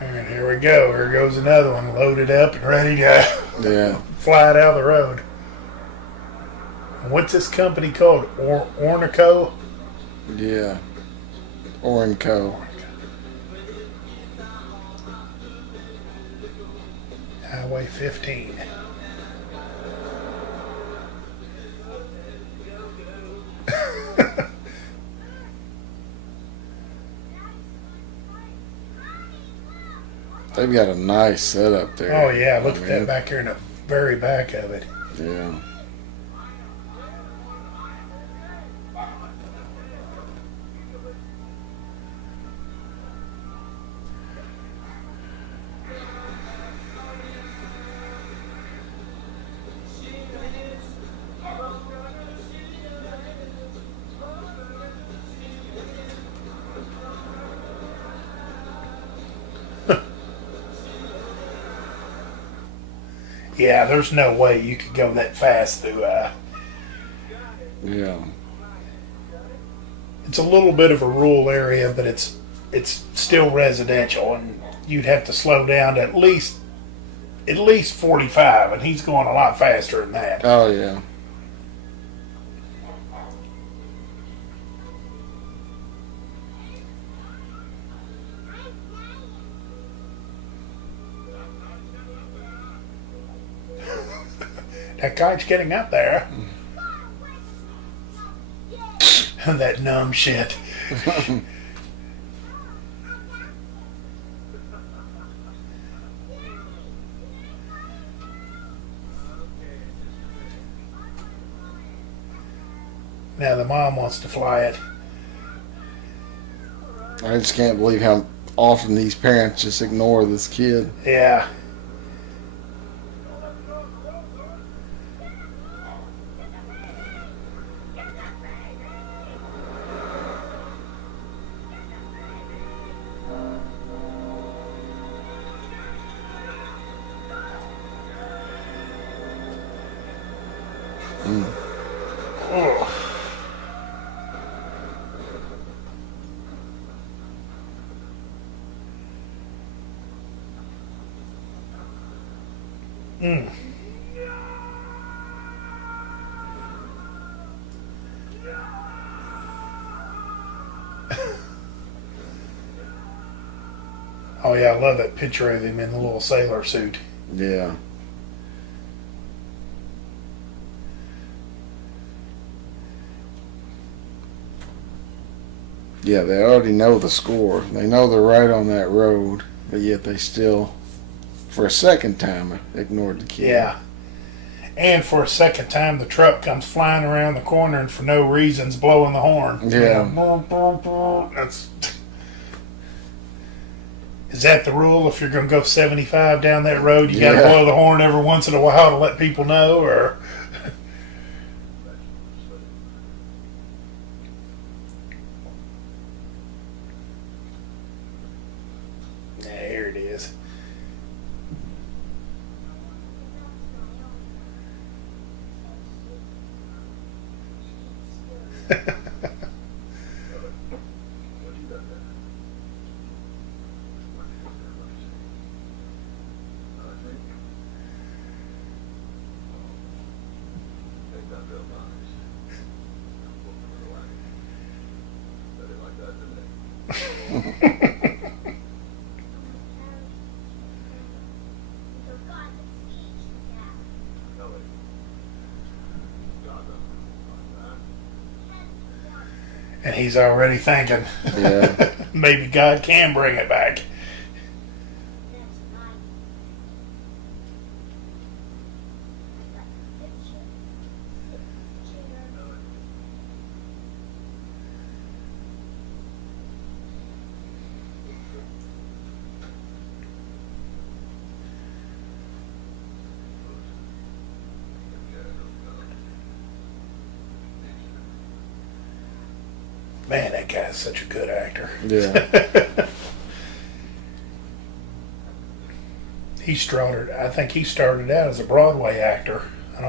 And here we go. Here goes another one loaded up and ready to fly it out of the road. And what's this company called? Ornico? Yeah. Ornico. Highway 15. They've got a nice setup there. Oh yeah, look at that back here in the very back of it. Yeah. Yeah, there's no way you could go that fast through. Yeah. It's a little bit of a rural area, but it's still residential, and you'd have to slow down to at least 45, and he's going a lot faster than that. Oh yeah. That guy's getting up there. That numb shit. Now the mom wants to fly it. I just can't believe how often these parents just ignore this kid. Yeah. Oh. Mm. Oh yeah, I love that picture of him in the little sailor suit. Yeah. Yeah, they already know the score. They know they're right on that road, but yet they still, for a second time, ignored the kid. Yeah. And for a second time, the truck comes flying around the corner and for no reason's blowing the horn. Yeah. You know, that's. Is that the rule? If you're going to go 75 down that road, you got to blow the horn every once in a while to let people know, or? Yeah, here it is. And he's already thinking, Yeah. maybe God can bring it back. Man, that guy's such a good actor. Yeah. I think he started out as a Broadway actor. I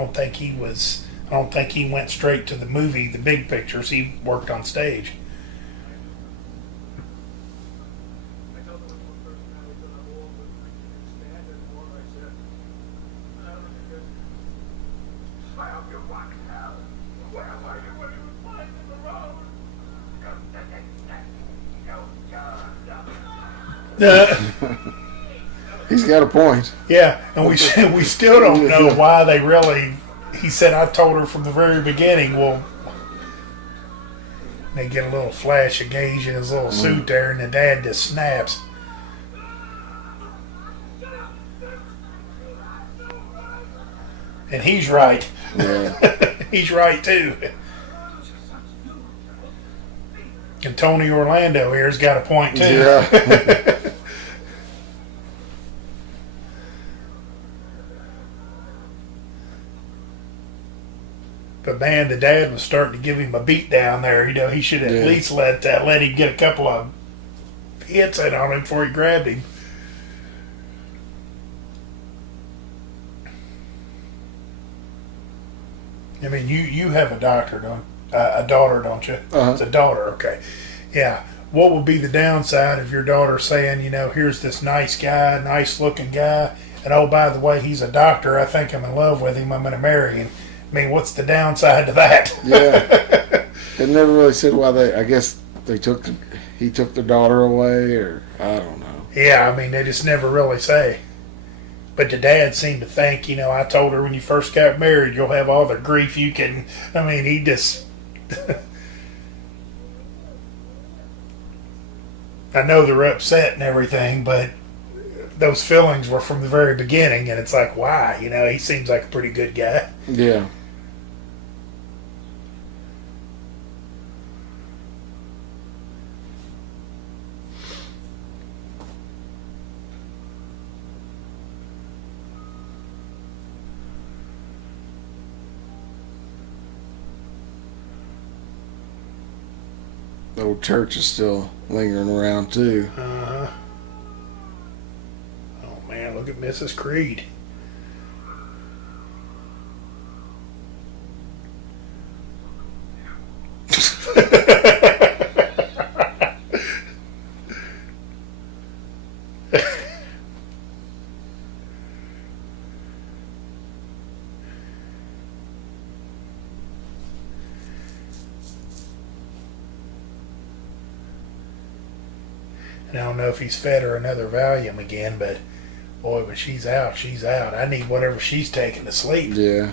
I don't think he went straight to the movie, the big pictures. He worked on stage. He's got a point. Yeah, and we still don't know why they really. He said, "I told her from the very beginning." Well, they get a little flash of Gage in his little suit there, and the dad just snaps. And he's right. Yeah. He's right too. And Tony Orlando here's got a point too. Yeah. But man, the dad was starting to give him a beat down there. You know, he should at least let him get a couple of hits in on him before he grabbed him. I mean, you have a daughter, don't you? Uh-huh. It's a daughter, okay. Yeah. What would be the downside of your daughter saying, you know, here's this nice guy, nice looking guy, and oh, by the way, he's a doctor. I think I'm in love with him. I'm going to marry him. I mean, what's the downside to that? Yeah. It never really said why I guess he took the daughter away, or I don't know. Yeah, I mean, they just never really say. But the dad seemed to think, you know, I told her when you first got married, you'll have all the grief you can. I mean, he just. I know they're upset and everything, but those feelings were from the very beginning, and it's like, why? You know, he seems like a pretty good guy. Yeah. The old church is still lingering around too. Oh man, look at Mrs. Creed. And I don't know if he's fed her another Valium again, but boy, when she's out, she's out. I need whatever she's taking to sleep. Yeah.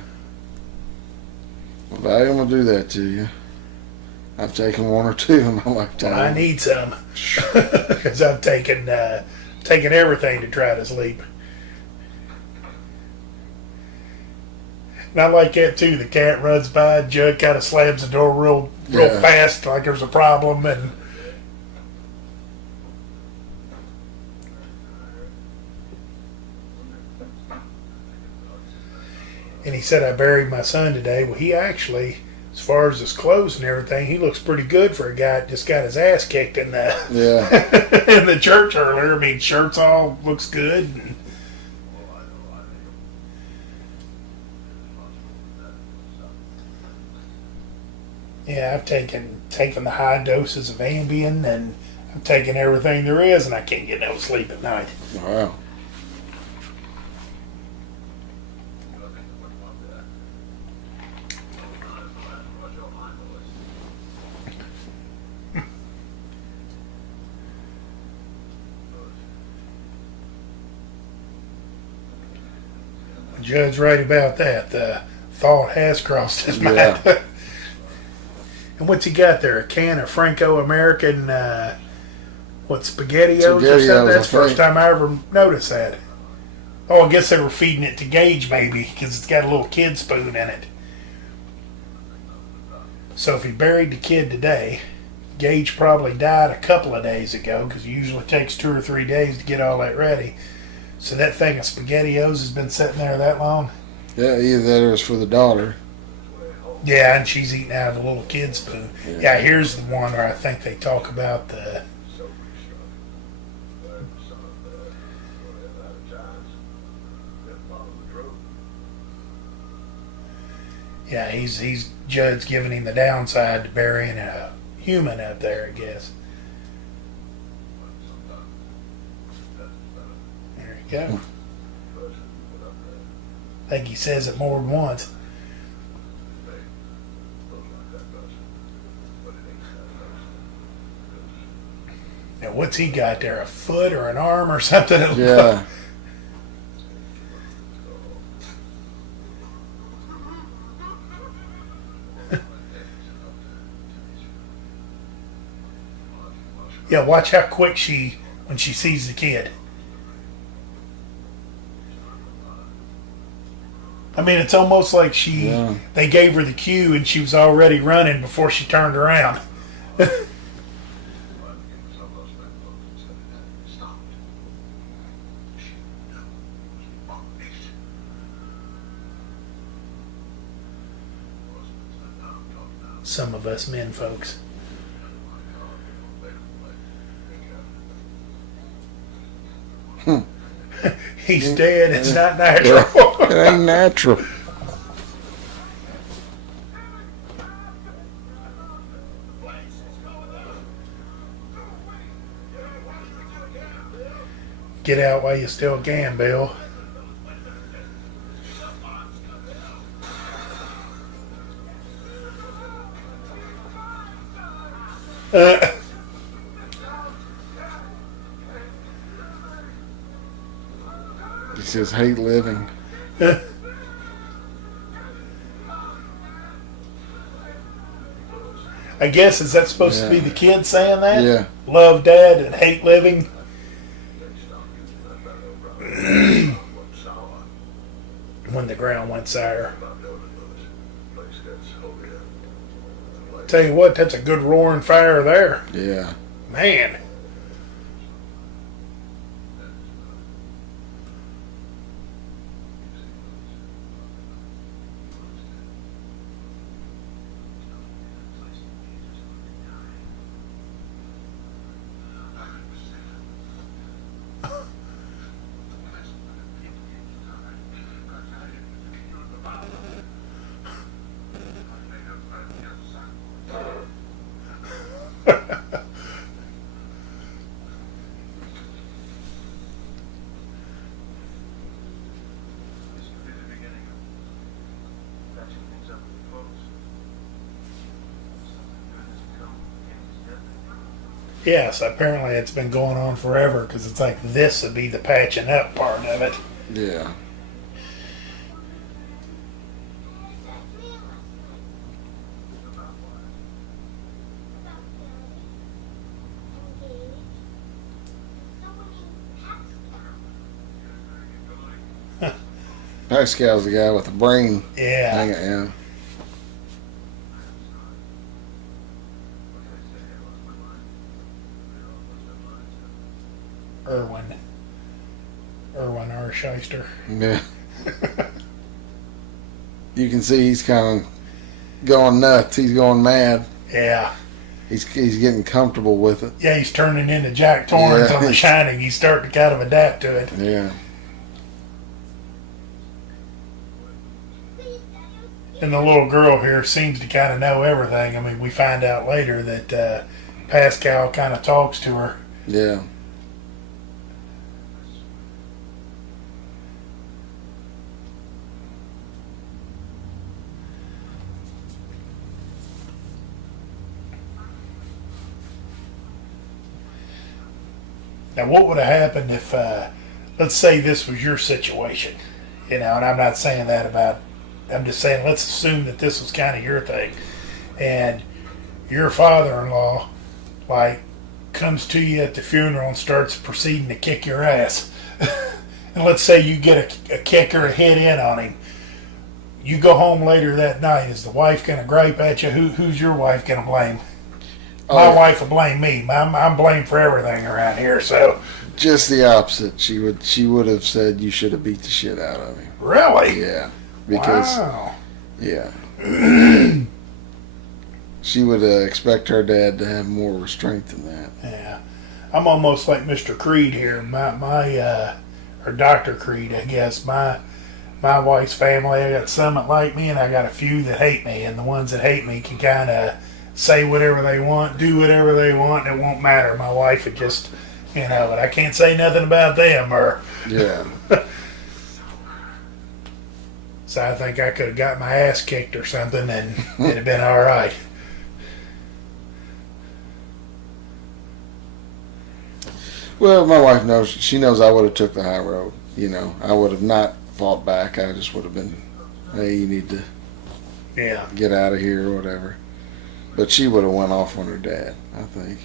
Well, Valium will do that to you. I've taken one or two in my lifetime. Well, I need some because I've taken everything to try to sleep. And I like that too. The cat runs by, Jug kind of slams the door real fast, like there's a problem, and he said, I buried my son today. Well, he actually, as far as his clothes and everything, he looks pretty good for a guy that just got his ass kicked in the in the church earlier. I mean, shirts all looks good. And yeah, I've taken the high doses of Ambien, and I've taken everything there is, and I can't get no sleep at night. Wow. Judge's right about that. The thought has crossed his mind. Yeah. And what's he got there? A can of Franco-American, SpaghettiOs or something? SpaghettiOs, That's the first I think. time I ever noticed that. Oh, I guess they were feeding it to Gage maybe, because it's got a little kid spoon in it. So if he buried the kid today, Gage probably died a couple of days ago, because it usually takes 2 or 3 days to get all that ready. So that thing of SpaghettiOs has been sitting there that long? Yeah, either that or it's for the daughter. Yeah, and she's eating out of a little kid spoon. Yeah, here's the one where I think they talk about the... Yeah, he's Judd's giving him the downside to burying a human up there, I guess. There you go. I think he says it more than once. Now, what's he got there? A foot or an arm or something? Yeah. Yeah, watch how quick when she sees the kid. I mean, it's almost like they gave her the cue and she was already running before she turned around. Some of us men folks. He's dead. It's not natural. It ain't natural. Get out while you still can, Bill. He says, hate living. I guess, is that supposed to be the kid saying that? Yeah. Love dad and hate living? When the ground went sour. Tell you what, that's a good roaring fire there. Yeah. Man. Yes, apparently it's been going on forever because it's like this would be the patching up part of it. Yeah. Pascal's the guy with the brain. Yeah. Yeah. Erwin R. Shyster. Yeah. You can see he's kind of going nuts. He's going mad. Yeah. He's getting comfortable with it. Yeah, he's turning into Jack Torrance on The Shining. He's starting to kind of adapt to it. Yeah. And the little girl here seems to kind of know everything. I mean, we find out later that Pascal kind of talks to her. Yeah. Now, what would have happened if, let's say this was your situation, and I'm not saying that about, I'm just saying let's assume that this was kind of your thing, and your father-in-law, like, comes to you at the funeral and starts proceeding to kick your ass. And let's say you get a kick or a hit in on him. You go home later that night. Is the wife going to gripe at you? Who's your wife going to blame? My wife will blame me. I'm blamed for everything around here. So just the opposite. She would have said you should have beat the shit out of him. Really? Yeah. Because wow. Yeah. She would expect her dad to have more restraint than that. Yeah. I'm almost like Mr. Creed here. My or Dr. Creed, I guess. My my wife's family, I got some that like me, and I got a few that hate me. And the ones that hate me can kind of say whatever they want, do whatever they want, and it won't matter. My wife would just, but I can't say nothing about them. Or Yeah. so I think I could have got my ass kicked or something, and it'd have been all right. Well, my wife knows. She knows I would have took the high road. I would have not fought back. I just would have been, hey, you need to get out of here or whatever. But she would have went off on her dad, I think.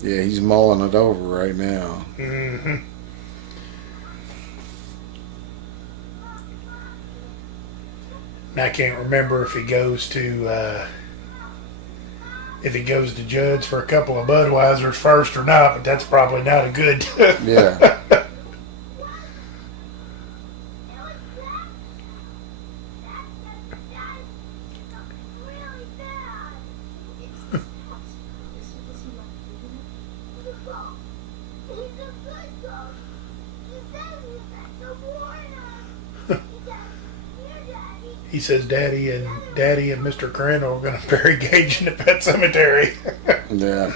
Yeah, he's mulling it over right now. Mm-hmm. And I can't remember if he goes to Judd's for a couple of Budweisers first or not, but that's probably not a good. Yeah. He says Daddy and Mr. Crandall are going to bury Gage in the pet cemetery. Yeah.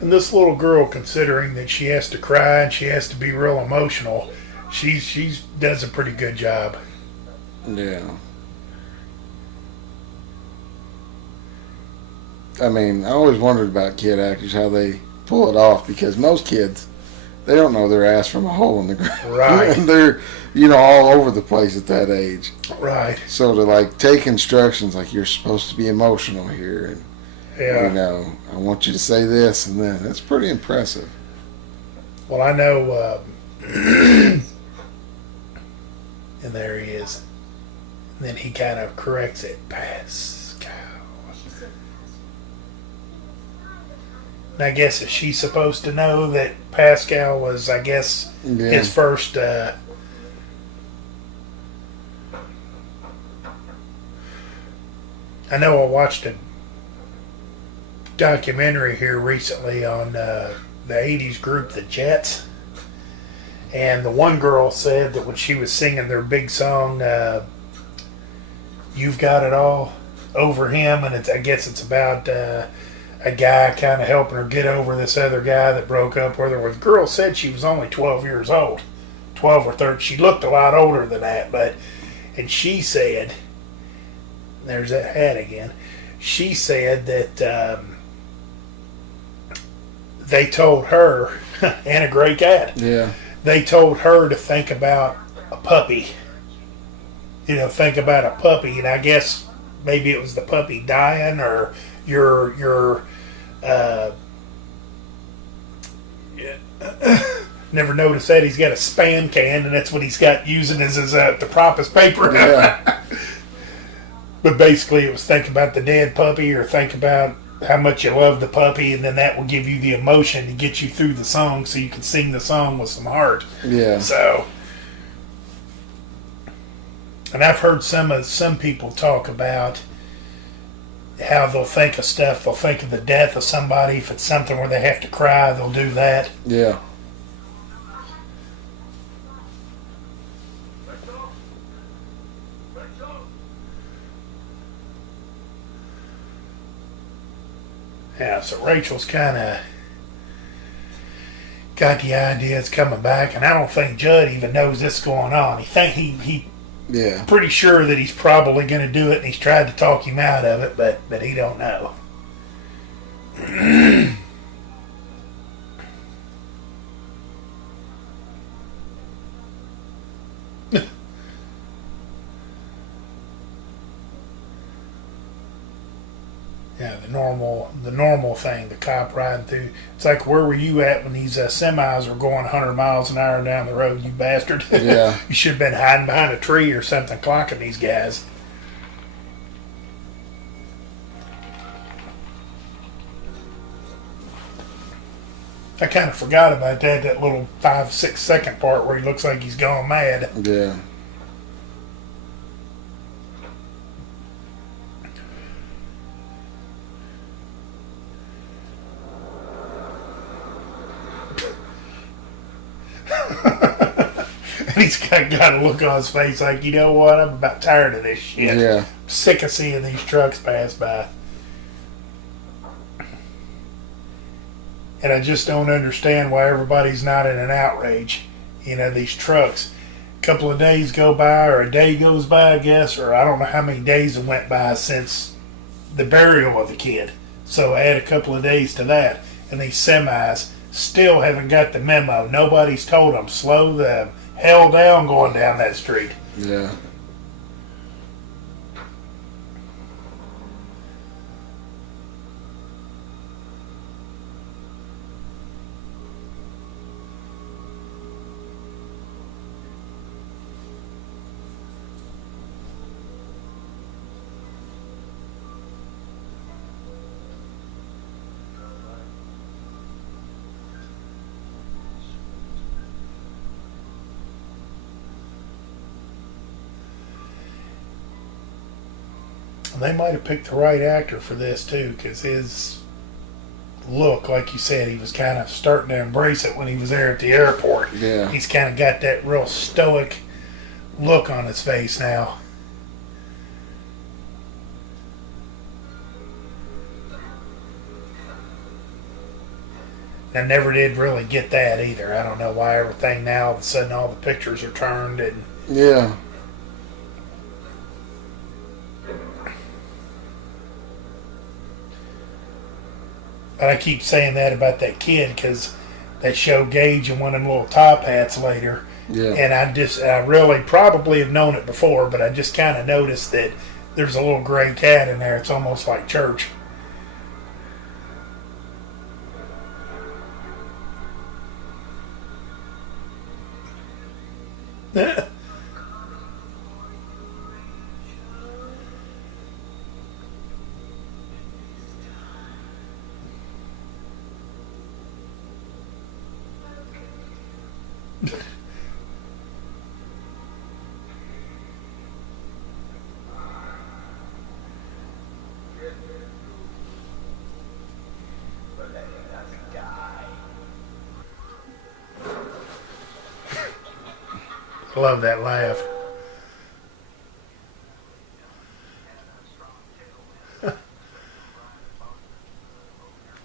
And this little girl, considering that she has to cry and she has to be real emotional, she does a pretty good job. Yeah. I mean, I always wondered about kid actors, how they pull it off, because most kids, they don't know their ass from a hole in the ground. Right. And they're, all over the place at that age. Right. So to take instructions, like you're supposed to be emotional here, and I want you to say this and then, that's pretty impressive. Well, I know, and there he is. And then he kind of corrects it. Pascal. And I guess is she supposed to know that Pascal was, I guess, his first. I know I watched a documentary here recently on the 80s group, the Jets. And the one girl said that when she was singing their big song, You've Got It All, over him, and I guess it's about a guy kind of helping her get over this other guy that broke up with her. The girl said she was only 12 years old, 12 or 13. She looked a lot older than that, and she said, there's that hat again, she said that they told her, and a great cat, they told her to think about a puppy. Think about a puppy, and I guess maybe it was the puppy dying, or your never noticed that he's got a Spam can, and that's what he's got using as his to prop his paper. Yeah. But basically, it was think about the dead puppy, or think about how much you love the puppy, and then that will give you the emotion to get you through the song, so you can sing the song with some heart. Yeah. So, and I've heard some people talk about how they'll think of stuff. They'll think of the death of somebody. If it's something where they have to cry, they'll do that. Yeah. Yeah, so Rachel's kind of got the idea it's coming back, and I don't think Judd even knows this is going on. He pretty sure that he's probably going to do it, and he's tried to talk him out of it, but he don't know. Yeah, the normal thing, the cop riding through. It's like, where were you at when these semis were going 100 miles an hour down the road, you bastard? Yeah. You should have been hiding behind a tree or something, clocking these guys. I kind of forgot about that little 5-6 second part where he looks like he's gone mad. Yeah. And he's got a look on his face like, you know what, I'm about tired of this shit. Yeah. I'm sick of seeing these trucks pass by. And I just don't understand why everybody's not in an outrage. You know, these trucks. A couple of days go by, or a day goes by, I guess, or I don't know how many days have went by since the burial of the kid. So add a couple of days to that. And these semis still haven't got the memo. Nobody's told them, slow the hell down going down that street. Yeah. They might have picked the right actor for this too, because his look, like you said, he was kind of starting to embrace it when he was there at the airport. Yeah. He's kind of got that real stoic look on his face now. I never did really get that either. I don't know why everything now, all of a sudden, all the pictures are turned and. Yeah. But I keep saying that about that kid because they show Gage in one of them little top hats later. Yeah. And I really probably have known it before, but I just kind of noticed that there's a little gray cat in there. It's almost like church. Love that laugh.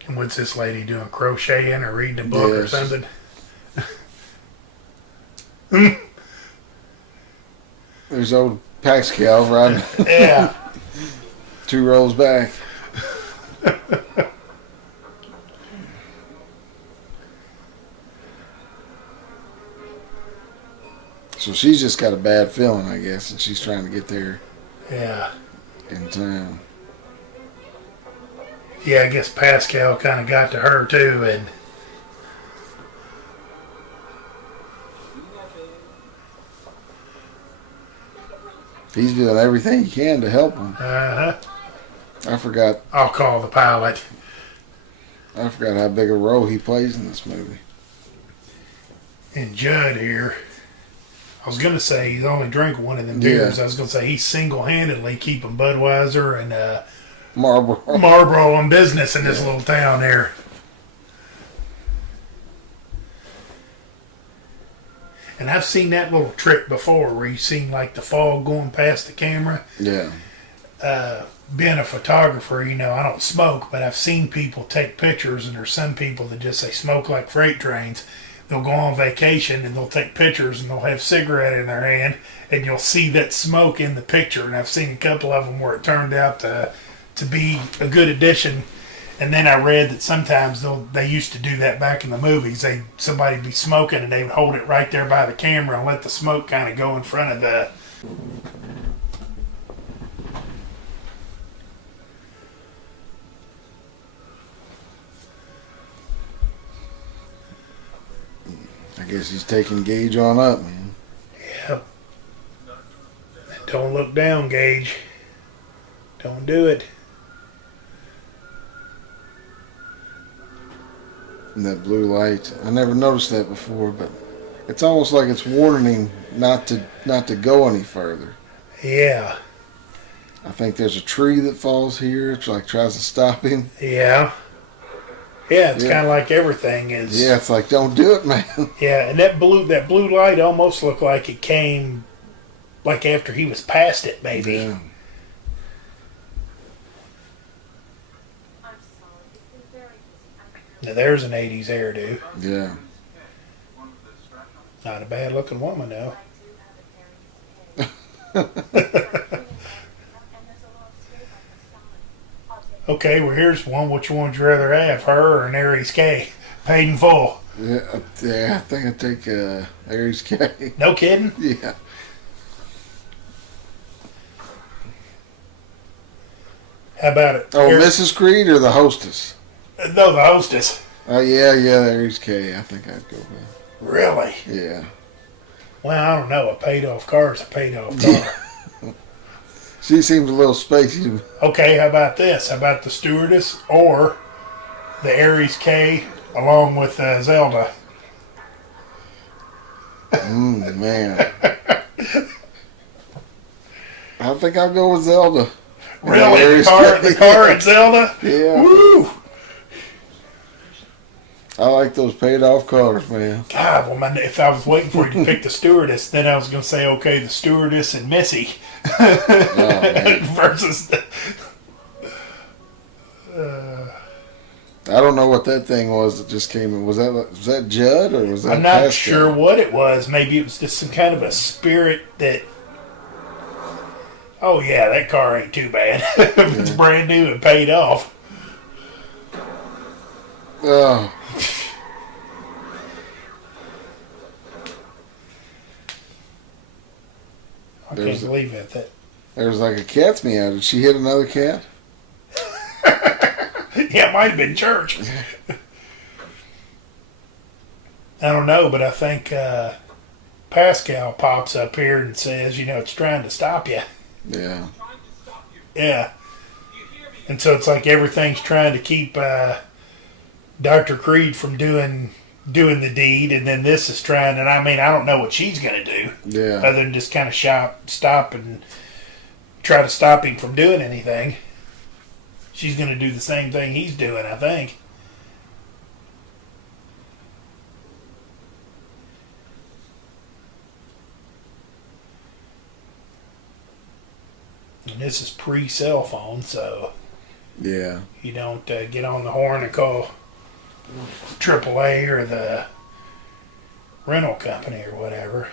And what's this lady doing? Crocheting or reading a book or Yes. something? There's old Pascal riding Yeah. 2 rows back. So she's just got a bad feeling, I guess, and she's trying to get there Yeah. in time. Yeah, I guess Pascal kind of got to her too, and He's doing everything he can to help him. I forgot I'll call the pilot. how big a role he plays in this movie. And Judd here, I was going to say he's only drinking one of them beers. Yeah. I was going to say he's single-handedly keeping Budweiser and Marlboro. Marlboro in business in this little town there. And I've seen that little trick before where you've seen like the fog going past the camera. Yeah. Being a photographer, you know, I don't smoke, but I've seen people take pictures, and there's some people that just say smoke like freight trains. They'll go on vacation and they'll take pictures and they'll have a cigarette in their hand, and you'll see that smoke in the picture. And I've seen a couple of them where it turned out to be a good addition. And then I read that sometimes they used to do that back in the movies. Somebody'd be smoking and they would hold it right there by the camera and let the smoke kind of go in front of the. I guess he's taking Gage on up, man. Yep. Don't look down, Gage. Don't do it. And that blue light. I never noticed that before, but it's almost like it's warning not to go any further. Yeah. I think there's a tree that falls here. It's like tries to stop him. Yeah. Yeah, it's Yeah. kind of like everything is. Yeah, it's like don't do it, man. Yeah, and that blue light almost looked like it came like after he was past it, maybe. Yeah. Now there's an 80s hairdo. Yeah. Not a bad looking woman, though. Okay, well here's one. Which one would you rather have, her or an Aries K? Paid in full. Yeah, I think I'd take Aries K. No kidding? Yeah. How about it? Oh, Mrs. Creed or the hostess? No, the hostess. Oh, yeah, Aries K. I think I'd go with. Really? Yeah. Well, I don't know. A paid off car is a paid off car. She seems a little spacey. Okay, how about this? How about the stewardess or the Aries K along with Zelda? Man. I think I'll go with Zelda. Really? The car and Zelda? Yeah. Woo! I like those paid off cars, man. God, well, man, if I was waiting for you to pick the stewardess, then I was going to say, okay, the stewardess and Missy versus the... I don't know what that thing was that just came in. Was that Judd or was that I'm not Pascal? sure what it was. Maybe it was just some kind of a spirit that... Oh, yeah, that car ain't too bad. If it's brand new and paid off. Oh. I can't believe it. There's like a cat's meow. Did she hit another cat? Yeah, it might have been church. I don't know, but I think Pascal pops up here and says, it's trying to stop you. Yeah. Yeah. And so it's like everything's trying to keep Dr. Creed from doing the deed, and then this is trying, and I mean, I don't know what she's going to do. Yeah. Other than just kind of stop and try to stop him from doing anything. She's going to do the same thing he's doing, I think. And this is pre-cell phone, so Yeah. you don't get on the horn and call AAA or the rental company or whatever.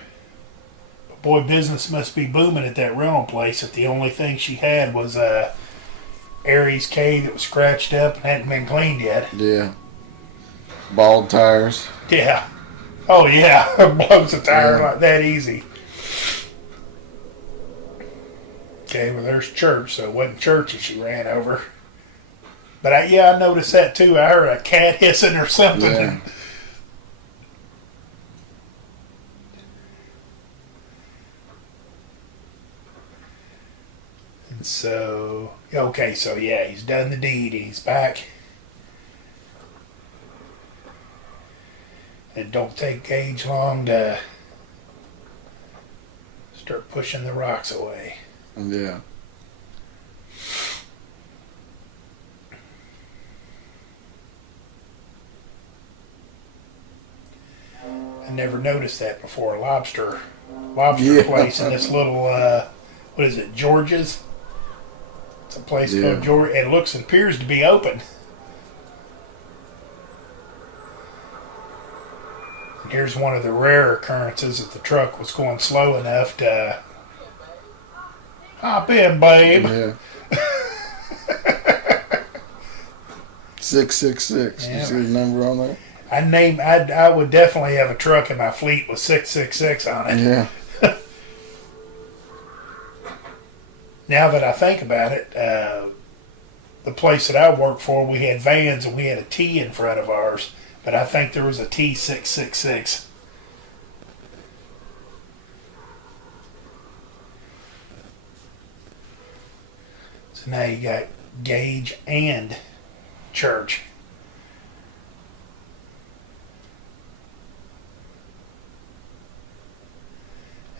But boy, business must be booming at that rental place if the only thing she had was a Aries K that was scratched up and hadn't been cleaned yet. Yeah. Bald tires. Yeah. Oh, yeah. Blows a tire like that easy. Okay, well, there's church, so it wasn't church that she ran over. But I noticed that too. I heard a cat hissing or something. Yeah. And so, okay, so yeah, he's done the deed. He's back. It don't take Gage long to start pushing the rocks away. Yeah. I never noticed that before. A lobster Yeah. place in this little, what is it, George's? It's a place called George. It appears to be open. And here's one of the rare occurrences that the truck was going slow enough to hop in, babe. Yeah. 666. Yeah. You see the number on there? I would definitely have a truck in my fleet with 666 on it. Yeah. Now that I think about it, the place that I worked for, we had vans and we had a T in front of ours, but I think there was a T666. So now you got Gage and Church.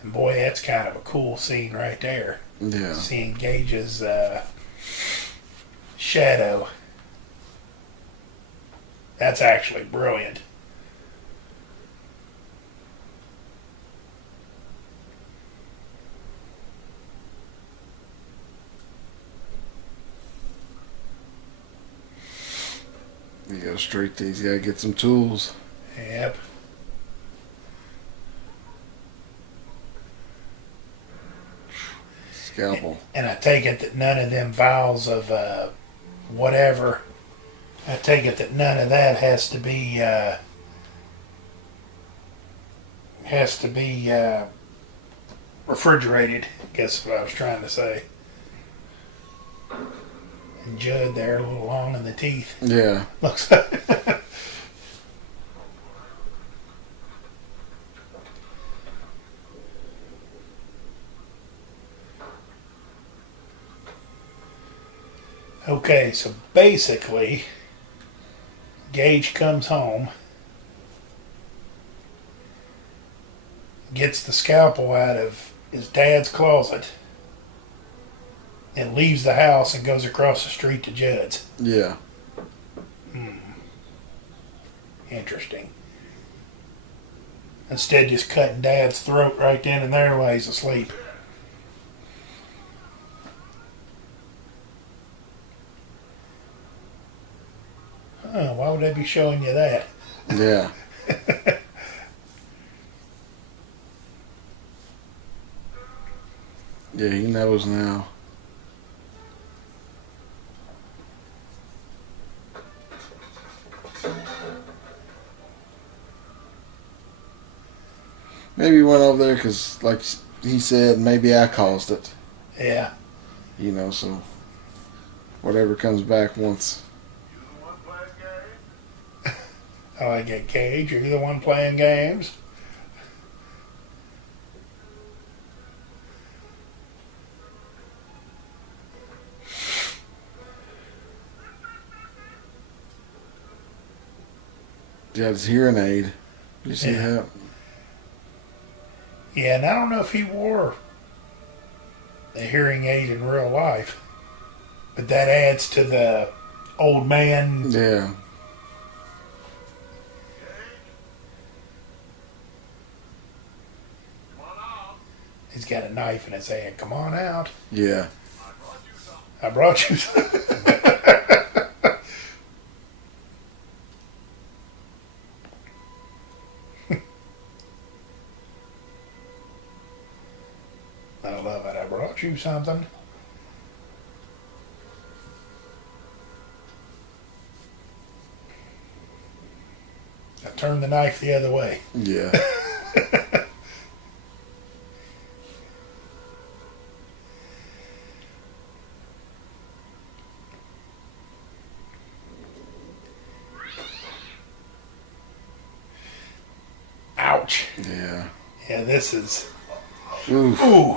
And boy, that's kind of a cool scene right there. Yeah. Seeing Gage's shadow. That's actually brilliant. You go straight to, he's got to get some tools. Yep. Scalpel. And I take it that none of them vials of whatever, I take it that none of that has to be refrigerated. I guess what I was trying to say. And Judd there, a little long in the teeth. Yeah. Looks like. Okay, so basically, Gage comes home, gets the scalpel out of his dad's closet, and leaves the house and goes across the street to Judd's. Yeah. Interesting. Instead, just cutting Dad's throat right then and there while he's asleep. Why would they be showing you that? Yeah. Yeah, he knows now. Maybe he went over there because, like he said, maybe I caused it. Yeah. You know, so whatever comes back once. Oh, I get Gage. Are you the one playing games? He had his hearing aid. Did you see Yeah. that? Yeah, and I don't know if he wore a hearing aid in real life, but that adds to the old man. Yeah. He's got a knife in his hand. Come on out. Yeah. I brought you some. I love it. I brought you something. I turned the knife the other way. Yeah. Ouch. Yeah. Yeah, this is. Oof. Ooh.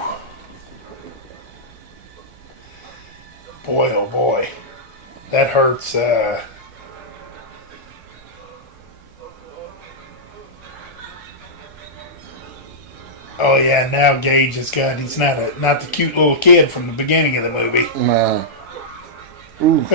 Boy, oh boy. That hurts. Oh yeah, now Gage has got. He's not the cute little kid from the beginning of the movie. Nah. Ooh.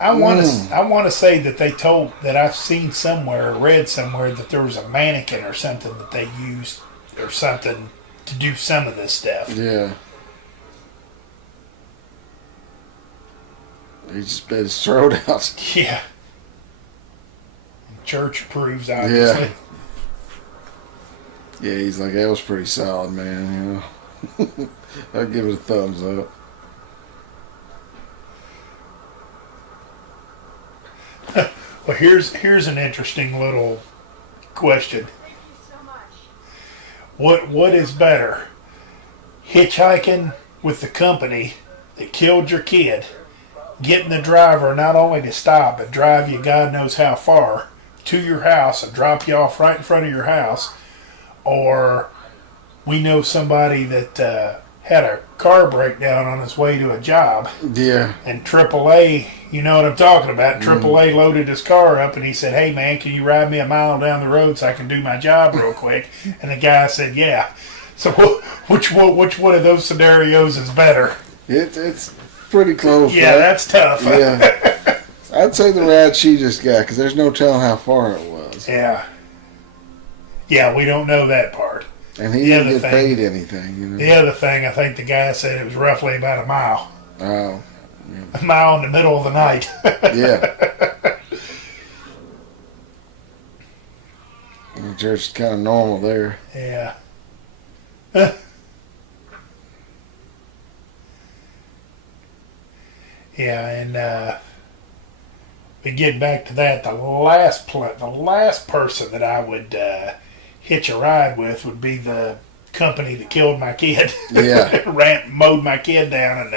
I want to say that they told that I've seen somewhere or read somewhere that there was a mannequin or something that they used or something to do some of this stuff. Yeah. He just bet his throat out. Yeah. Church approves, obviously. Yeah. Yeah, he's like, that was pretty solid, man. You know, I'll give it a thumbs up. Well, here's an interesting little question. What is better, hitchhiking with the company that killed your kid, getting the driver not only to stop but drive you God knows how far to your house and drop you off right in front of your house, or we know somebody that had a car breakdown on his way to a job. Yeah. And AAA, you know what I'm talking about, AAA loaded his car up and he said, hey man, can you ride me a mile down the road so I can do my job real quick? And the guy said, yeah. So which one of those scenarios is better? It's pretty close. Yeah, right? that's tough. Yeah. I'd say the ride she just got, because there's no telling how far it was. Yeah. Yeah, we don't know that part. And he didn't get paid anything. You know? The other thing, I think the guy said it was roughly about a mile. Oh. A mile in the middle of the night. Yeah. Just kind of normal there. Yeah. Yeah, and but getting back to that, the last person that I would hitch a ride with would be the company that killed my kid. Yeah. Mowed my kid down,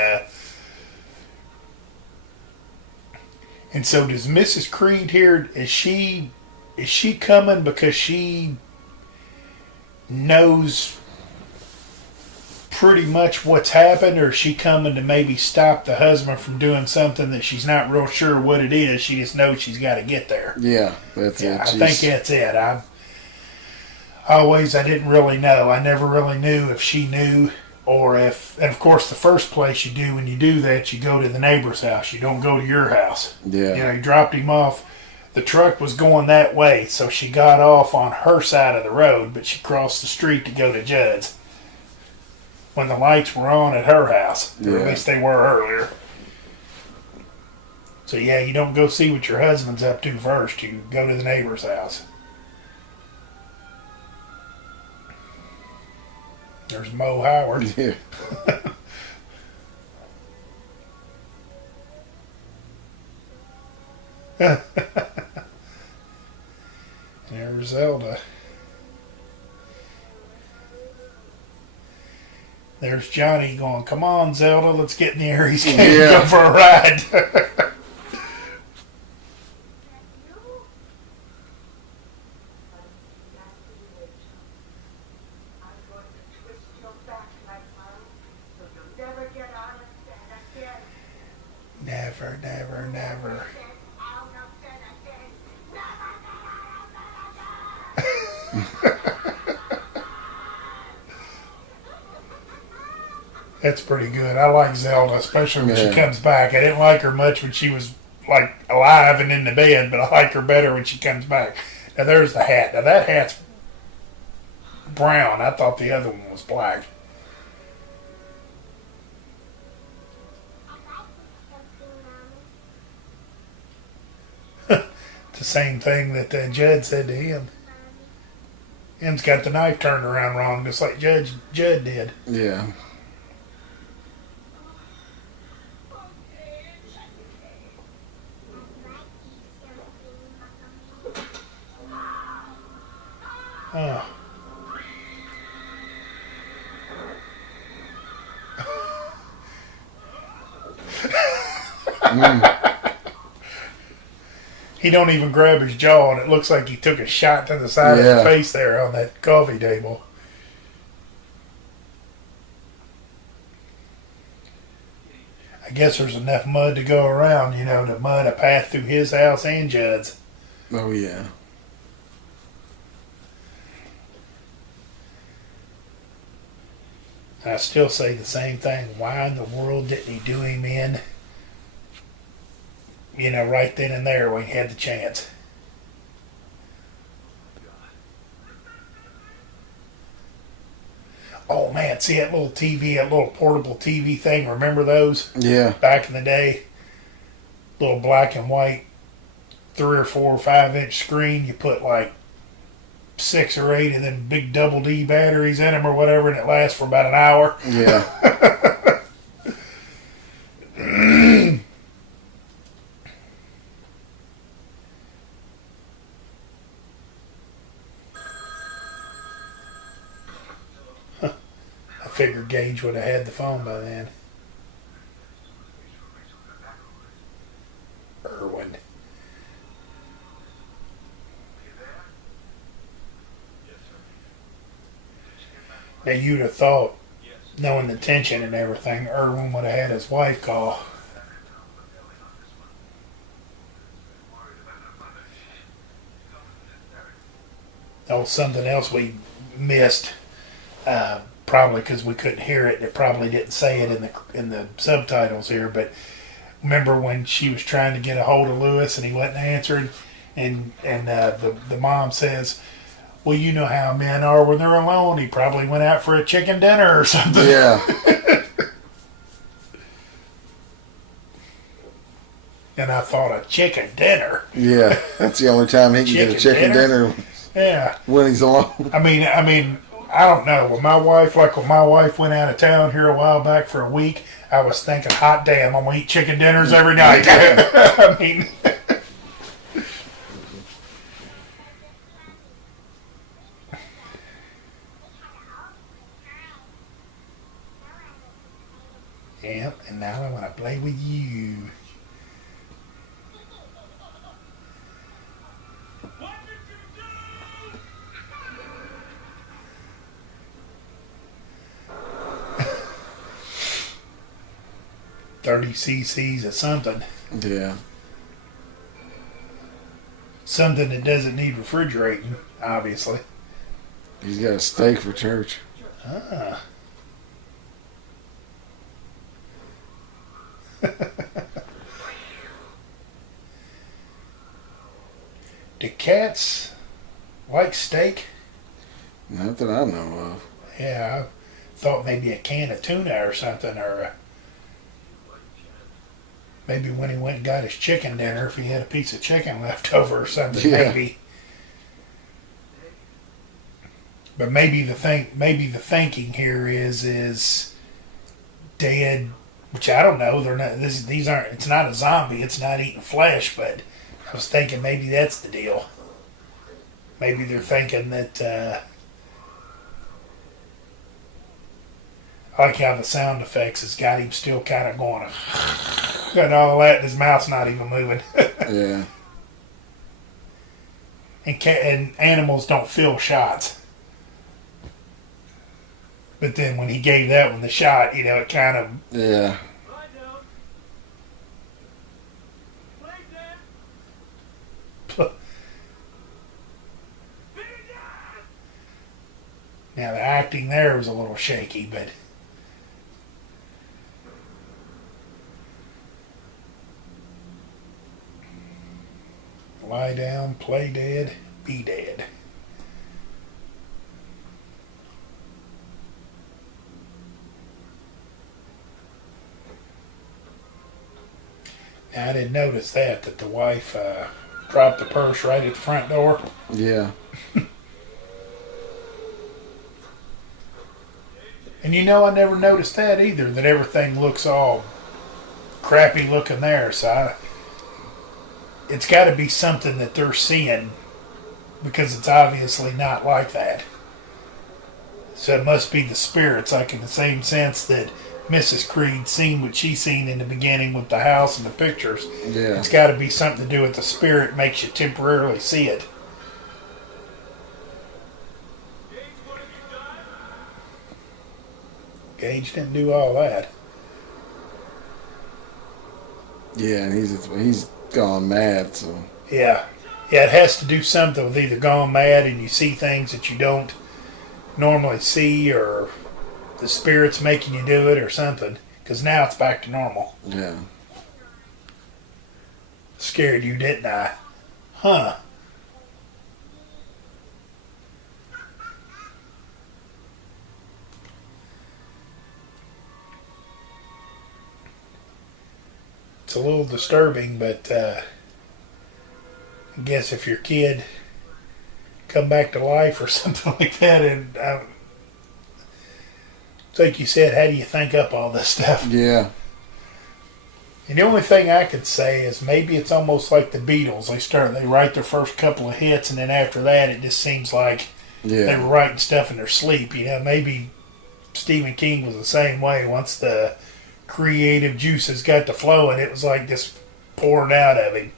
and so does Mrs. Creed here? Is she coming because she knows pretty much what's happened, or is she coming to maybe stop the husband from doing something that she's not real sure what it is? She just knows she's got to get there. Yeah, that's it. I think that's it. I didn't really know. I never really knew if she knew or if, and of course the first place you do when you do that, you go to the neighbor's house. You don't go to your house. Yeah. You know, you dropped him off. The truck was going that way, so she got off on her side of the road, but she crossed the street to go to Judd's when the lights were on at her house. Or at least they were earlier. So yeah, you don't go see what your husband's up to first. You go to the neighbor's house. There's Mo Howard. Yeah. There's Zelda. There's Johnny going, come on, Zelda, let's get in the Aries cave and go for a ride. Never, never, never. That's pretty good. I like Zelda, especially when she comes back. I didn't like her much when she was like alive and in the bed, but I like her better when she comes back. Now there's the hat. Now that hat's brown. I thought the other one was black. It's the same thing that Judd said to him. Him's got the knife turned around wrong, just like Judd did. Yeah. Oh. He don't even grab his jaw, and it looks like he took a shot to the side of the face there on that coffee table. I guess there's enough mud to go around, you know, to mud a path through his house and Judd's. Oh, yeah. I still say the same thing. Why in the world didn't he do him in, you know, right then and there when he had the chance? Oh man, see that little TV, that little portable TV thing? Remember those? Yeah. Back in the day, little black and white, 3 or 4 or 5 inch screen. You put like 6 or 8 and then big double D batteries in them or whatever, and it lasts for about an hour. Yeah. I figured Gage would have had the phone by then. Irwin. Now you'd have thought knowing the tension and everything, Irwin would have had his wife call. Oh, something else we missed, probably because we couldn't hear it. It probably didn't say it in the subtitles here, but remember when she was trying to get a hold of Lewis and he wasn't answering, and the mom says, "Well, you know how men are when they're alone. He probably went out for a chicken dinner or something." Yeah. And I thought, a chicken dinner? Yeah, that's the only time he can get a chicken dinner Yeah. when he's alone. I mean, I don't know. When my wife went out of town here a while back for a week, I was thinking, hot damn, I'm going to eat chicken dinners every night. I mean... Yep, and now I want to play with you. What did you do? 30 cc's of something. Yeah. Something that doesn't need refrigerating, obviously. He's got a steak for church. Ah. Do cats like steak? Not that I know of. Yeah, I thought maybe a can of tuna or something, or maybe when he went and got his chicken dinner, if he had a piece of chicken left over or something, Yeah. maybe. But maybe the thinking here is dead, which I don't know. They're not. These aren't. It's not a zombie. It's not eating flesh. But I was thinking maybe that's the deal. Maybe they're thinking that. I like how the sound effects has got him still kind of going and all that. And his mouth's not even moving. Yeah. And animals don't feel shots. But then when he gave that one the shot, it kind of... Yeah. Lie down. Lay down. Lay down. Now, the acting there was a little shaky, but... Lie down, play dead, be dead. Now, I didn't notice that the wife dropped the purse right at the front door. Yeah. And I never noticed that either, that everything looks all crappy looking there. So it's got to be something that they're seeing, because it's obviously not like that. So it must be the spirits, like in the same sense that Mrs. Creed seen what she seen in the beginning with the house and the pictures. Yeah. It's got to be something to do with the spirit makes you temporarily see it. Gage didn't do all that. Yeah, and he's gone mad, so... Yeah. Yeah, it has to do something with either gone mad and you see things that you don't normally see, or the spirit's making you do it or something. Because now it's back to normal. Yeah. Scared you, didn't I? Huh. It's a little disturbing, but I guess if your kid come back to life or something like that, and it's like you said, how do you think up all this stuff? Yeah. And the only thing I could say is maybe it's almost like the Beatles. They write their first couple of hits, and then after that, it just seems like they were writing stuff in their sleep. Maybe Stephen King was the same way. Once the creative juices got to flowing, it was like just pouring out of him.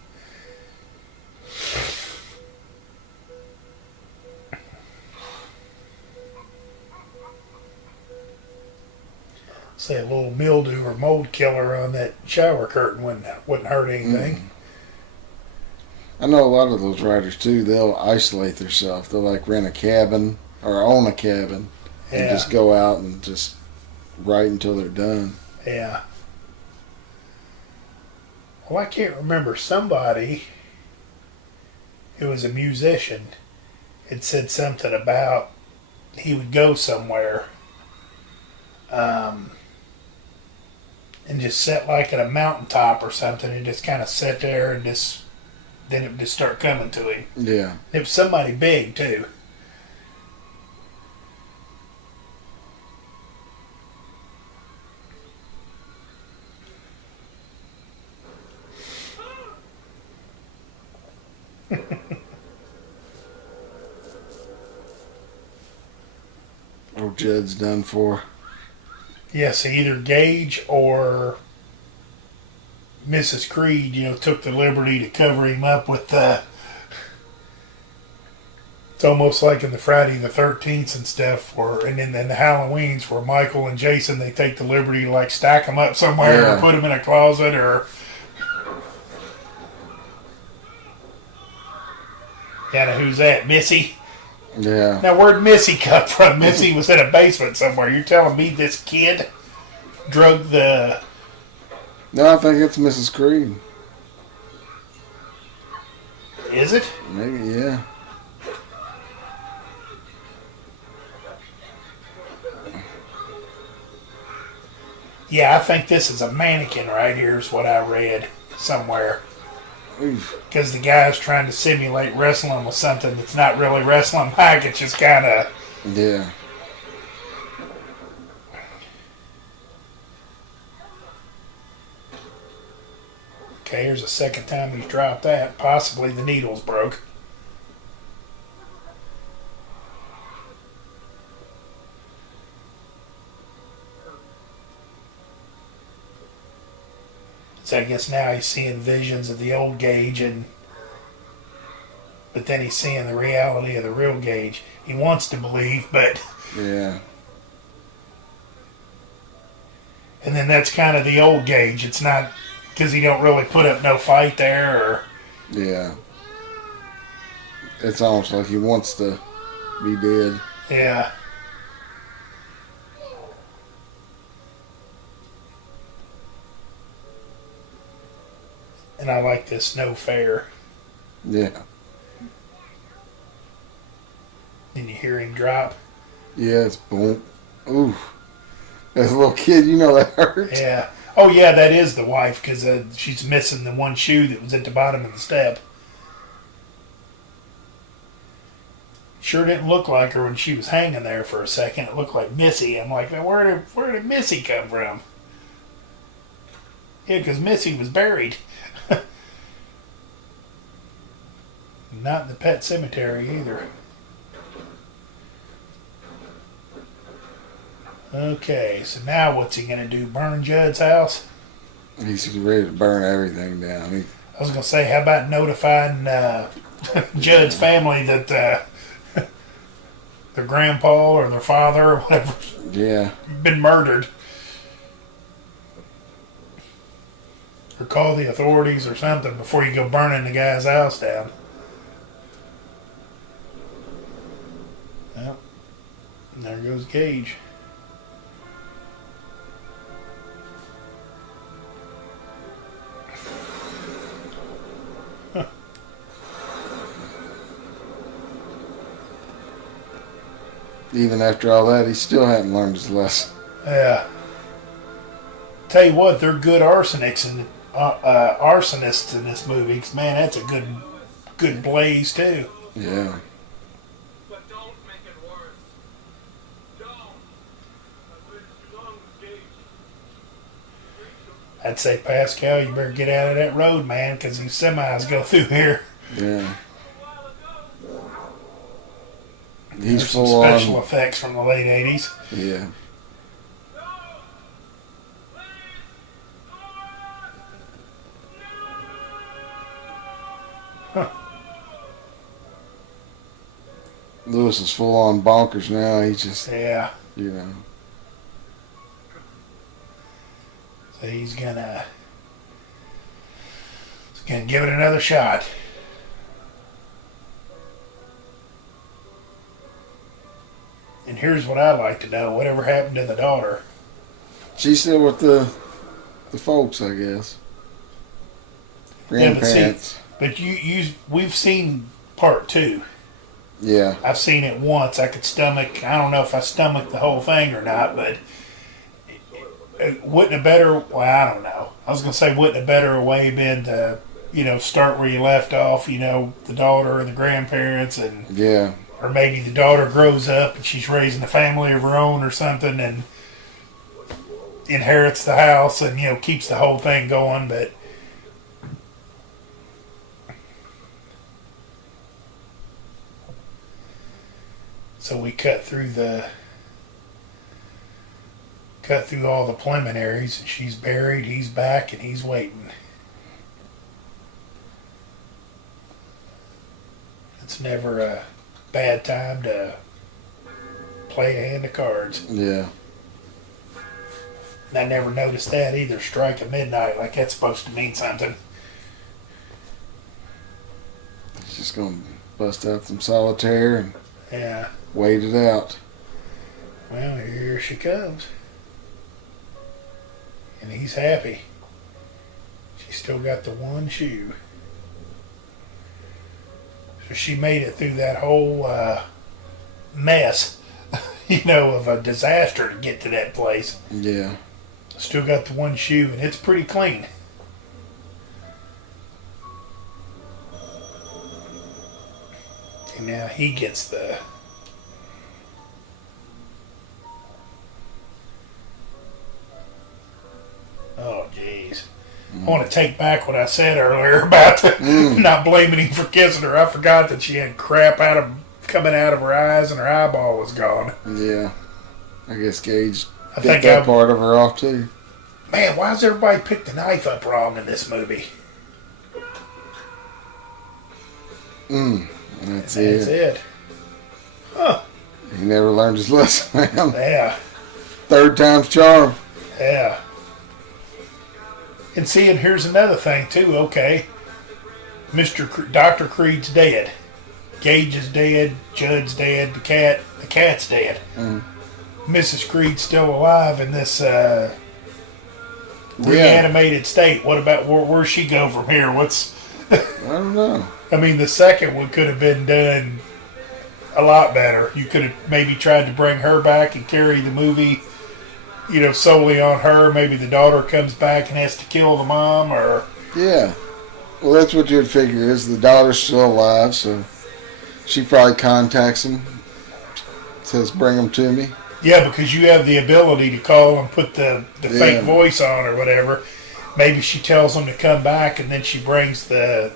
say a little mildew or mold killer on that shower curtain wouldn't hurt anything. I know a lot of those writers too. They'll isolate themselves. They'll like rent a cabin or own a cabin and Yeah. just go out and just write until they're done. Yeah. Well, I can't remember. Somebody who was a musician had said something about he would go somewhere and just sit like at a mountaintop or something and just kind of sit there and just then it would just start coming to him. Yeah. It was somebody big too. Old Judd's done for. Yes, either Gage or Mrs. Creed, took the liberty to cover him up with it's almost like in the Friday the 13th and stuff, and then the Halloweens where Michael and Jason, they take the liberty to like stack them up somewhere Yeah. or put them in a closet or... Yeah, now who's that? Missy? Yeah. Now, where'd Missy come from? Missy was in a basement somewhere. You're telling me this kid drug the... No, I think it's Mrs. Creed. Is it? Maybe, yeah. Yeah, I think this is a mannequin right here is what I read somewhere. Oof. Because the guy's trying to simulate wrestling with something that's not really wrestling like. It's just kind of... Yeah. Okay, here's the second time he's dropped that. Possibly the needles broke. So I guess now he's seeing visions of the old Gage, but then he's seeing the reality of the real Gage. He wants to believe, but... Yeah. And then that's kind of the old Gage. It's not because he don't really put up no fight there, or... Yeah. It's almost like he wants to be dead. Yeah. And I like this no fair. Yeah. Then you hear him drop. Yeah, it's boom. Ooh. As a little kid, that hurts. Yeah. Oh, yeah, that is the wife, because she's missing the one shoe that was at the bottom of the step. Sure didn't look like her when she was hanging there for a second. It looked like Missy. I'm like, where did Missy come from? Yeah, because Missy was buried. Not in the pet cemetery either. Okay, so now what's he going to do? Burn Judd's house? He's ready to burn everything down. I was going to say, how about notifying Judd's family that their grandpa or their father or whatever Yeah. been murdered? Or call the authorities or something before you go burning the guy's house down. Well, and there goes Gage. Even after all that, he still hadn't learned his lesson. Yeah. Tell you what, they're good arsonists and arsonists in this movie. 'Cause, man, that's a good blaze too. Yeah. But don't make it worse. Don't. I've waited too long with Gage. I'd say, Pascal, you better get out of that road, man, because these semis go through here. Yeah. A while ago. He's There's some full special on. effects from the late 80s. Yeah. No! Please! Huh. Lewis is full on bonkers now. He just, Yeah. So he's gonna give it another shot. And here's what I'd like to know: whatever happened to the daughter? She's still with the folks, I guess. Grandparents. But we've seen part 2. Yeah. I've seen it once. I could stomach. I don't know if I stomached the whole thing or not, but wouldn't a better? Well, I don't know. I was gonna say, wouldn't a better way been to, start where you left off? The daughter and the grandparents, and Yeah. or maybe the daughter grows up and she's raising a family of her own or something, and inherits the house and keeps the whole thing going. But so we cut through all the preliminaries, and she's buried, he's back, and he's waiting. It's never a bad time to play a hand of cards. Yeah. And I never noticed that either. Strike at midnight, like that's supposed to mean something. He's just gonna bust out some solitaire and Yeah. wait it out. Well, here she comes. And he's happy. She's still got the one shoe. So she made it through that whole mess, of a disaster to get to that place. Yeah. Still got the one shoe, and it's pretty clean. And now he gets the... Oh, jeez. I want to take back what I said earlier about not blaming him for kissing her. I forgot that she had crap coming out of her eyes and her eyeball was gone. Yeah. I guess Gage I bit think that part of her off too. Man, why does everybody pick the knife up wrong in this movie? That's That's it. Huh. He never learned his lesson, man. Yeah. Third time's charm. Yeah. And see, and here's another thing too. Okay, Dr. Creed's dead. Gage is dead. Judd's dead. The cat's dead. Mrs. Creed's still alive in this reanimated state. What about where's she go from here? I don't know. I mean, the second one could have been done a lot better. You could have maybe tried to bring her back and carry the movie, solely on her. Maybe the daughter comes back and has to kill the mom, or... Yeah. Well, that's what you'd figure is the daughter's still alive, so she probably contacts him, says, bring him to me. Yeah, because you have the ability to call and put the fake voice on or whatever. Maybe she tells them to come back, and then she brings the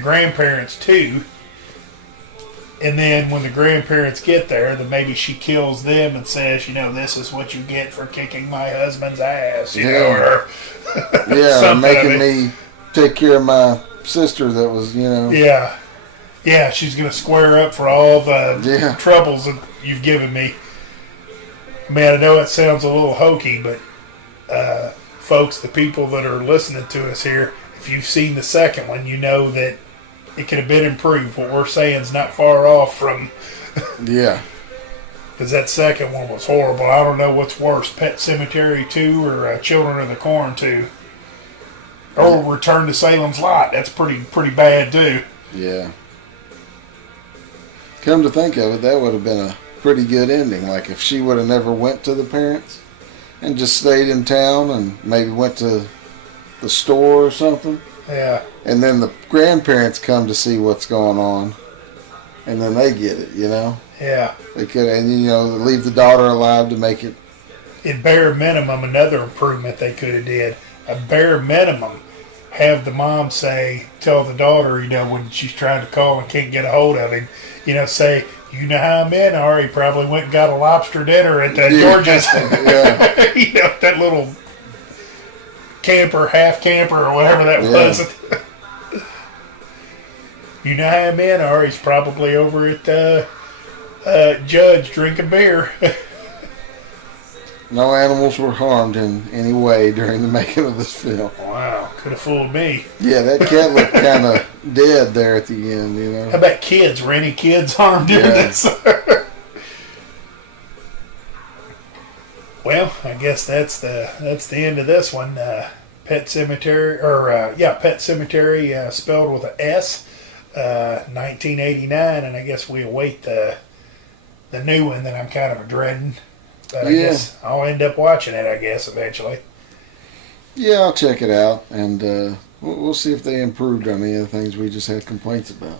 grandparents too. And then when the grandparents get there, then maybe she kills them and says, this is what you get for kicking my husband's ass, or or making me take care of my sister that was, Yeah. Yeah, she's going to square up for all the troubles that you've given me. Man, I know it sounds a little hokey, but folks, the people that are listening to us here, if you've seen the second one, you know that it could have been improved. What we're saying is not far off from... Yeah. Because that second one was horrible. I don't know what's worse, Pet Semetary 2 or Children of the Corn 2. Or Return to Salem's Lot. That's pretty bad, too. Yeah. Come to think of it, that would have been a pretty good ending. Like if she would have never went to the parents and just stayed in town and maybe went to the store or something. Yeah. And then the grandparents come to see what's going on. And then they get it, Yeah. They could, and leave the daughter alive to make it. At bare minimum, another improvement they could have did. A bare minimum, have the mom tell the daughter, when she's trying to call and can't get a hold of him, say, how men are. He probably went and got a lobster dinner at George's. Yeah. That little half camper, or whatever that was. How men are. He's probably over at Judge drinking beer. No animals were harmed in any way during the making of this film. Wow, could have fooled me. Yeah, that cat looked kind of dead there at the end, you How know. about kids? Were any kids harmed in Yeah. this? Well, I guess that's the end of this one. Pet Cemetery, Pet Cemetery, spelled with a S, 1989, and I guess we await the new one that I'm kind of dreading. But I Yeah. guess I'll end up watching it, I guess, eventually. Yeah, I'll check it out, and we'll see if they improved on any of the things we just had complaints about.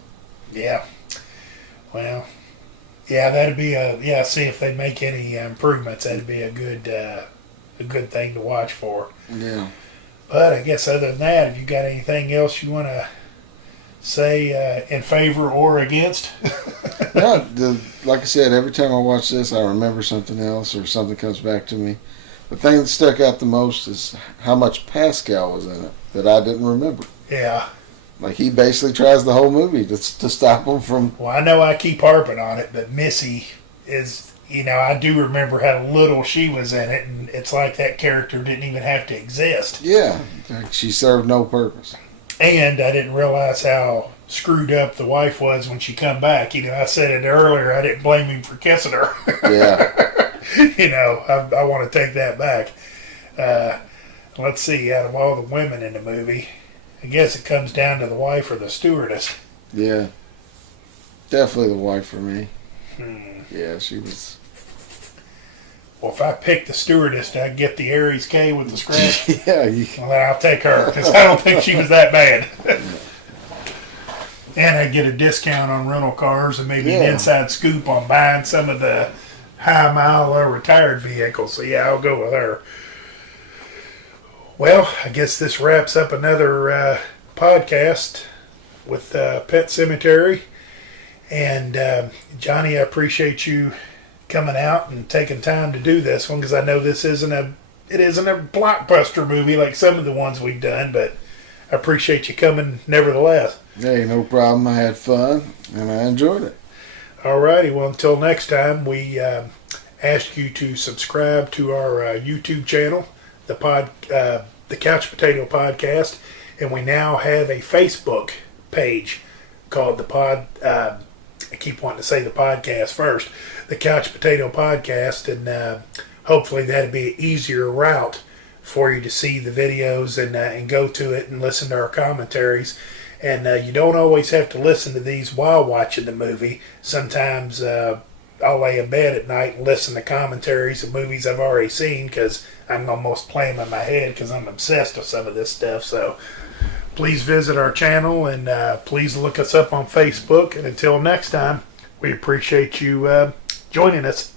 Yeah. Well, yeah, that'd be see if they make any improvements. That'd be a good thing to watch for. Yeah. But I guess other than that, if you got anything else you want to say in favor or against? No, like I said, every time I watch this, I remember something else or something comes back to me. The thing that stuck out the most is how much Pascal was in it that I didn't remember. Yeah. Like, he basically tries the whole movie to stop him from... Well, I know I keep harping on it, but Missy is, I do remember how little she was in it, and it's like that character didn't even have to exist. Yeah, like she served no purpose. And I didn't realize how screwed up the wife was when she come back. I said it earlier, I didn't blame him for kissing her. Yeah. I want to take that back. Let's see, out of all the women in the movie, I guess it comes down to the wife or the stewardess. Yeah. Definitely the wife for me. Yeah, she was... Well, if I pick the stewardess, I'd get the Aries K with the scratch. Yeah. Well, then I'll take her, because I don't think she was that bad. And I'd get a discount on rental cars and maybe an inside scoop on buying some of the high-mile retired vehicles. So, yeah, I'll go with her. Well, I guess this wraps up another podcast with Pet Cemetery. And, Johnny, I appreciate you coming out and taking time to do this one, because I know this isn't a blockbuster movie like some of the ones we've done, but I appreciate you coming nevertheless. Hey, no problem. I had fun, and I enjoyed it. Alrighty, well, until next time, we ask you to subscribe to our YouTube channel, the Couch Potato Podcast, and we now have a Facebook page called I keep wanting to say the podcast first, the Couch Potato Podcast, and hopefully that'll be an easier route for you to see the videos and go to it and listen to our commentaries. And you don't always have to listen to these while watching the movie. Sometimes I'll lay in bed at night and listen to commentaries of movies I've already seen, because I can almost play them in my head because I'm obsessed with some of this stuff. So please visit our channel, and please look us up on Facebook. And until next time, we appreciate you joining us.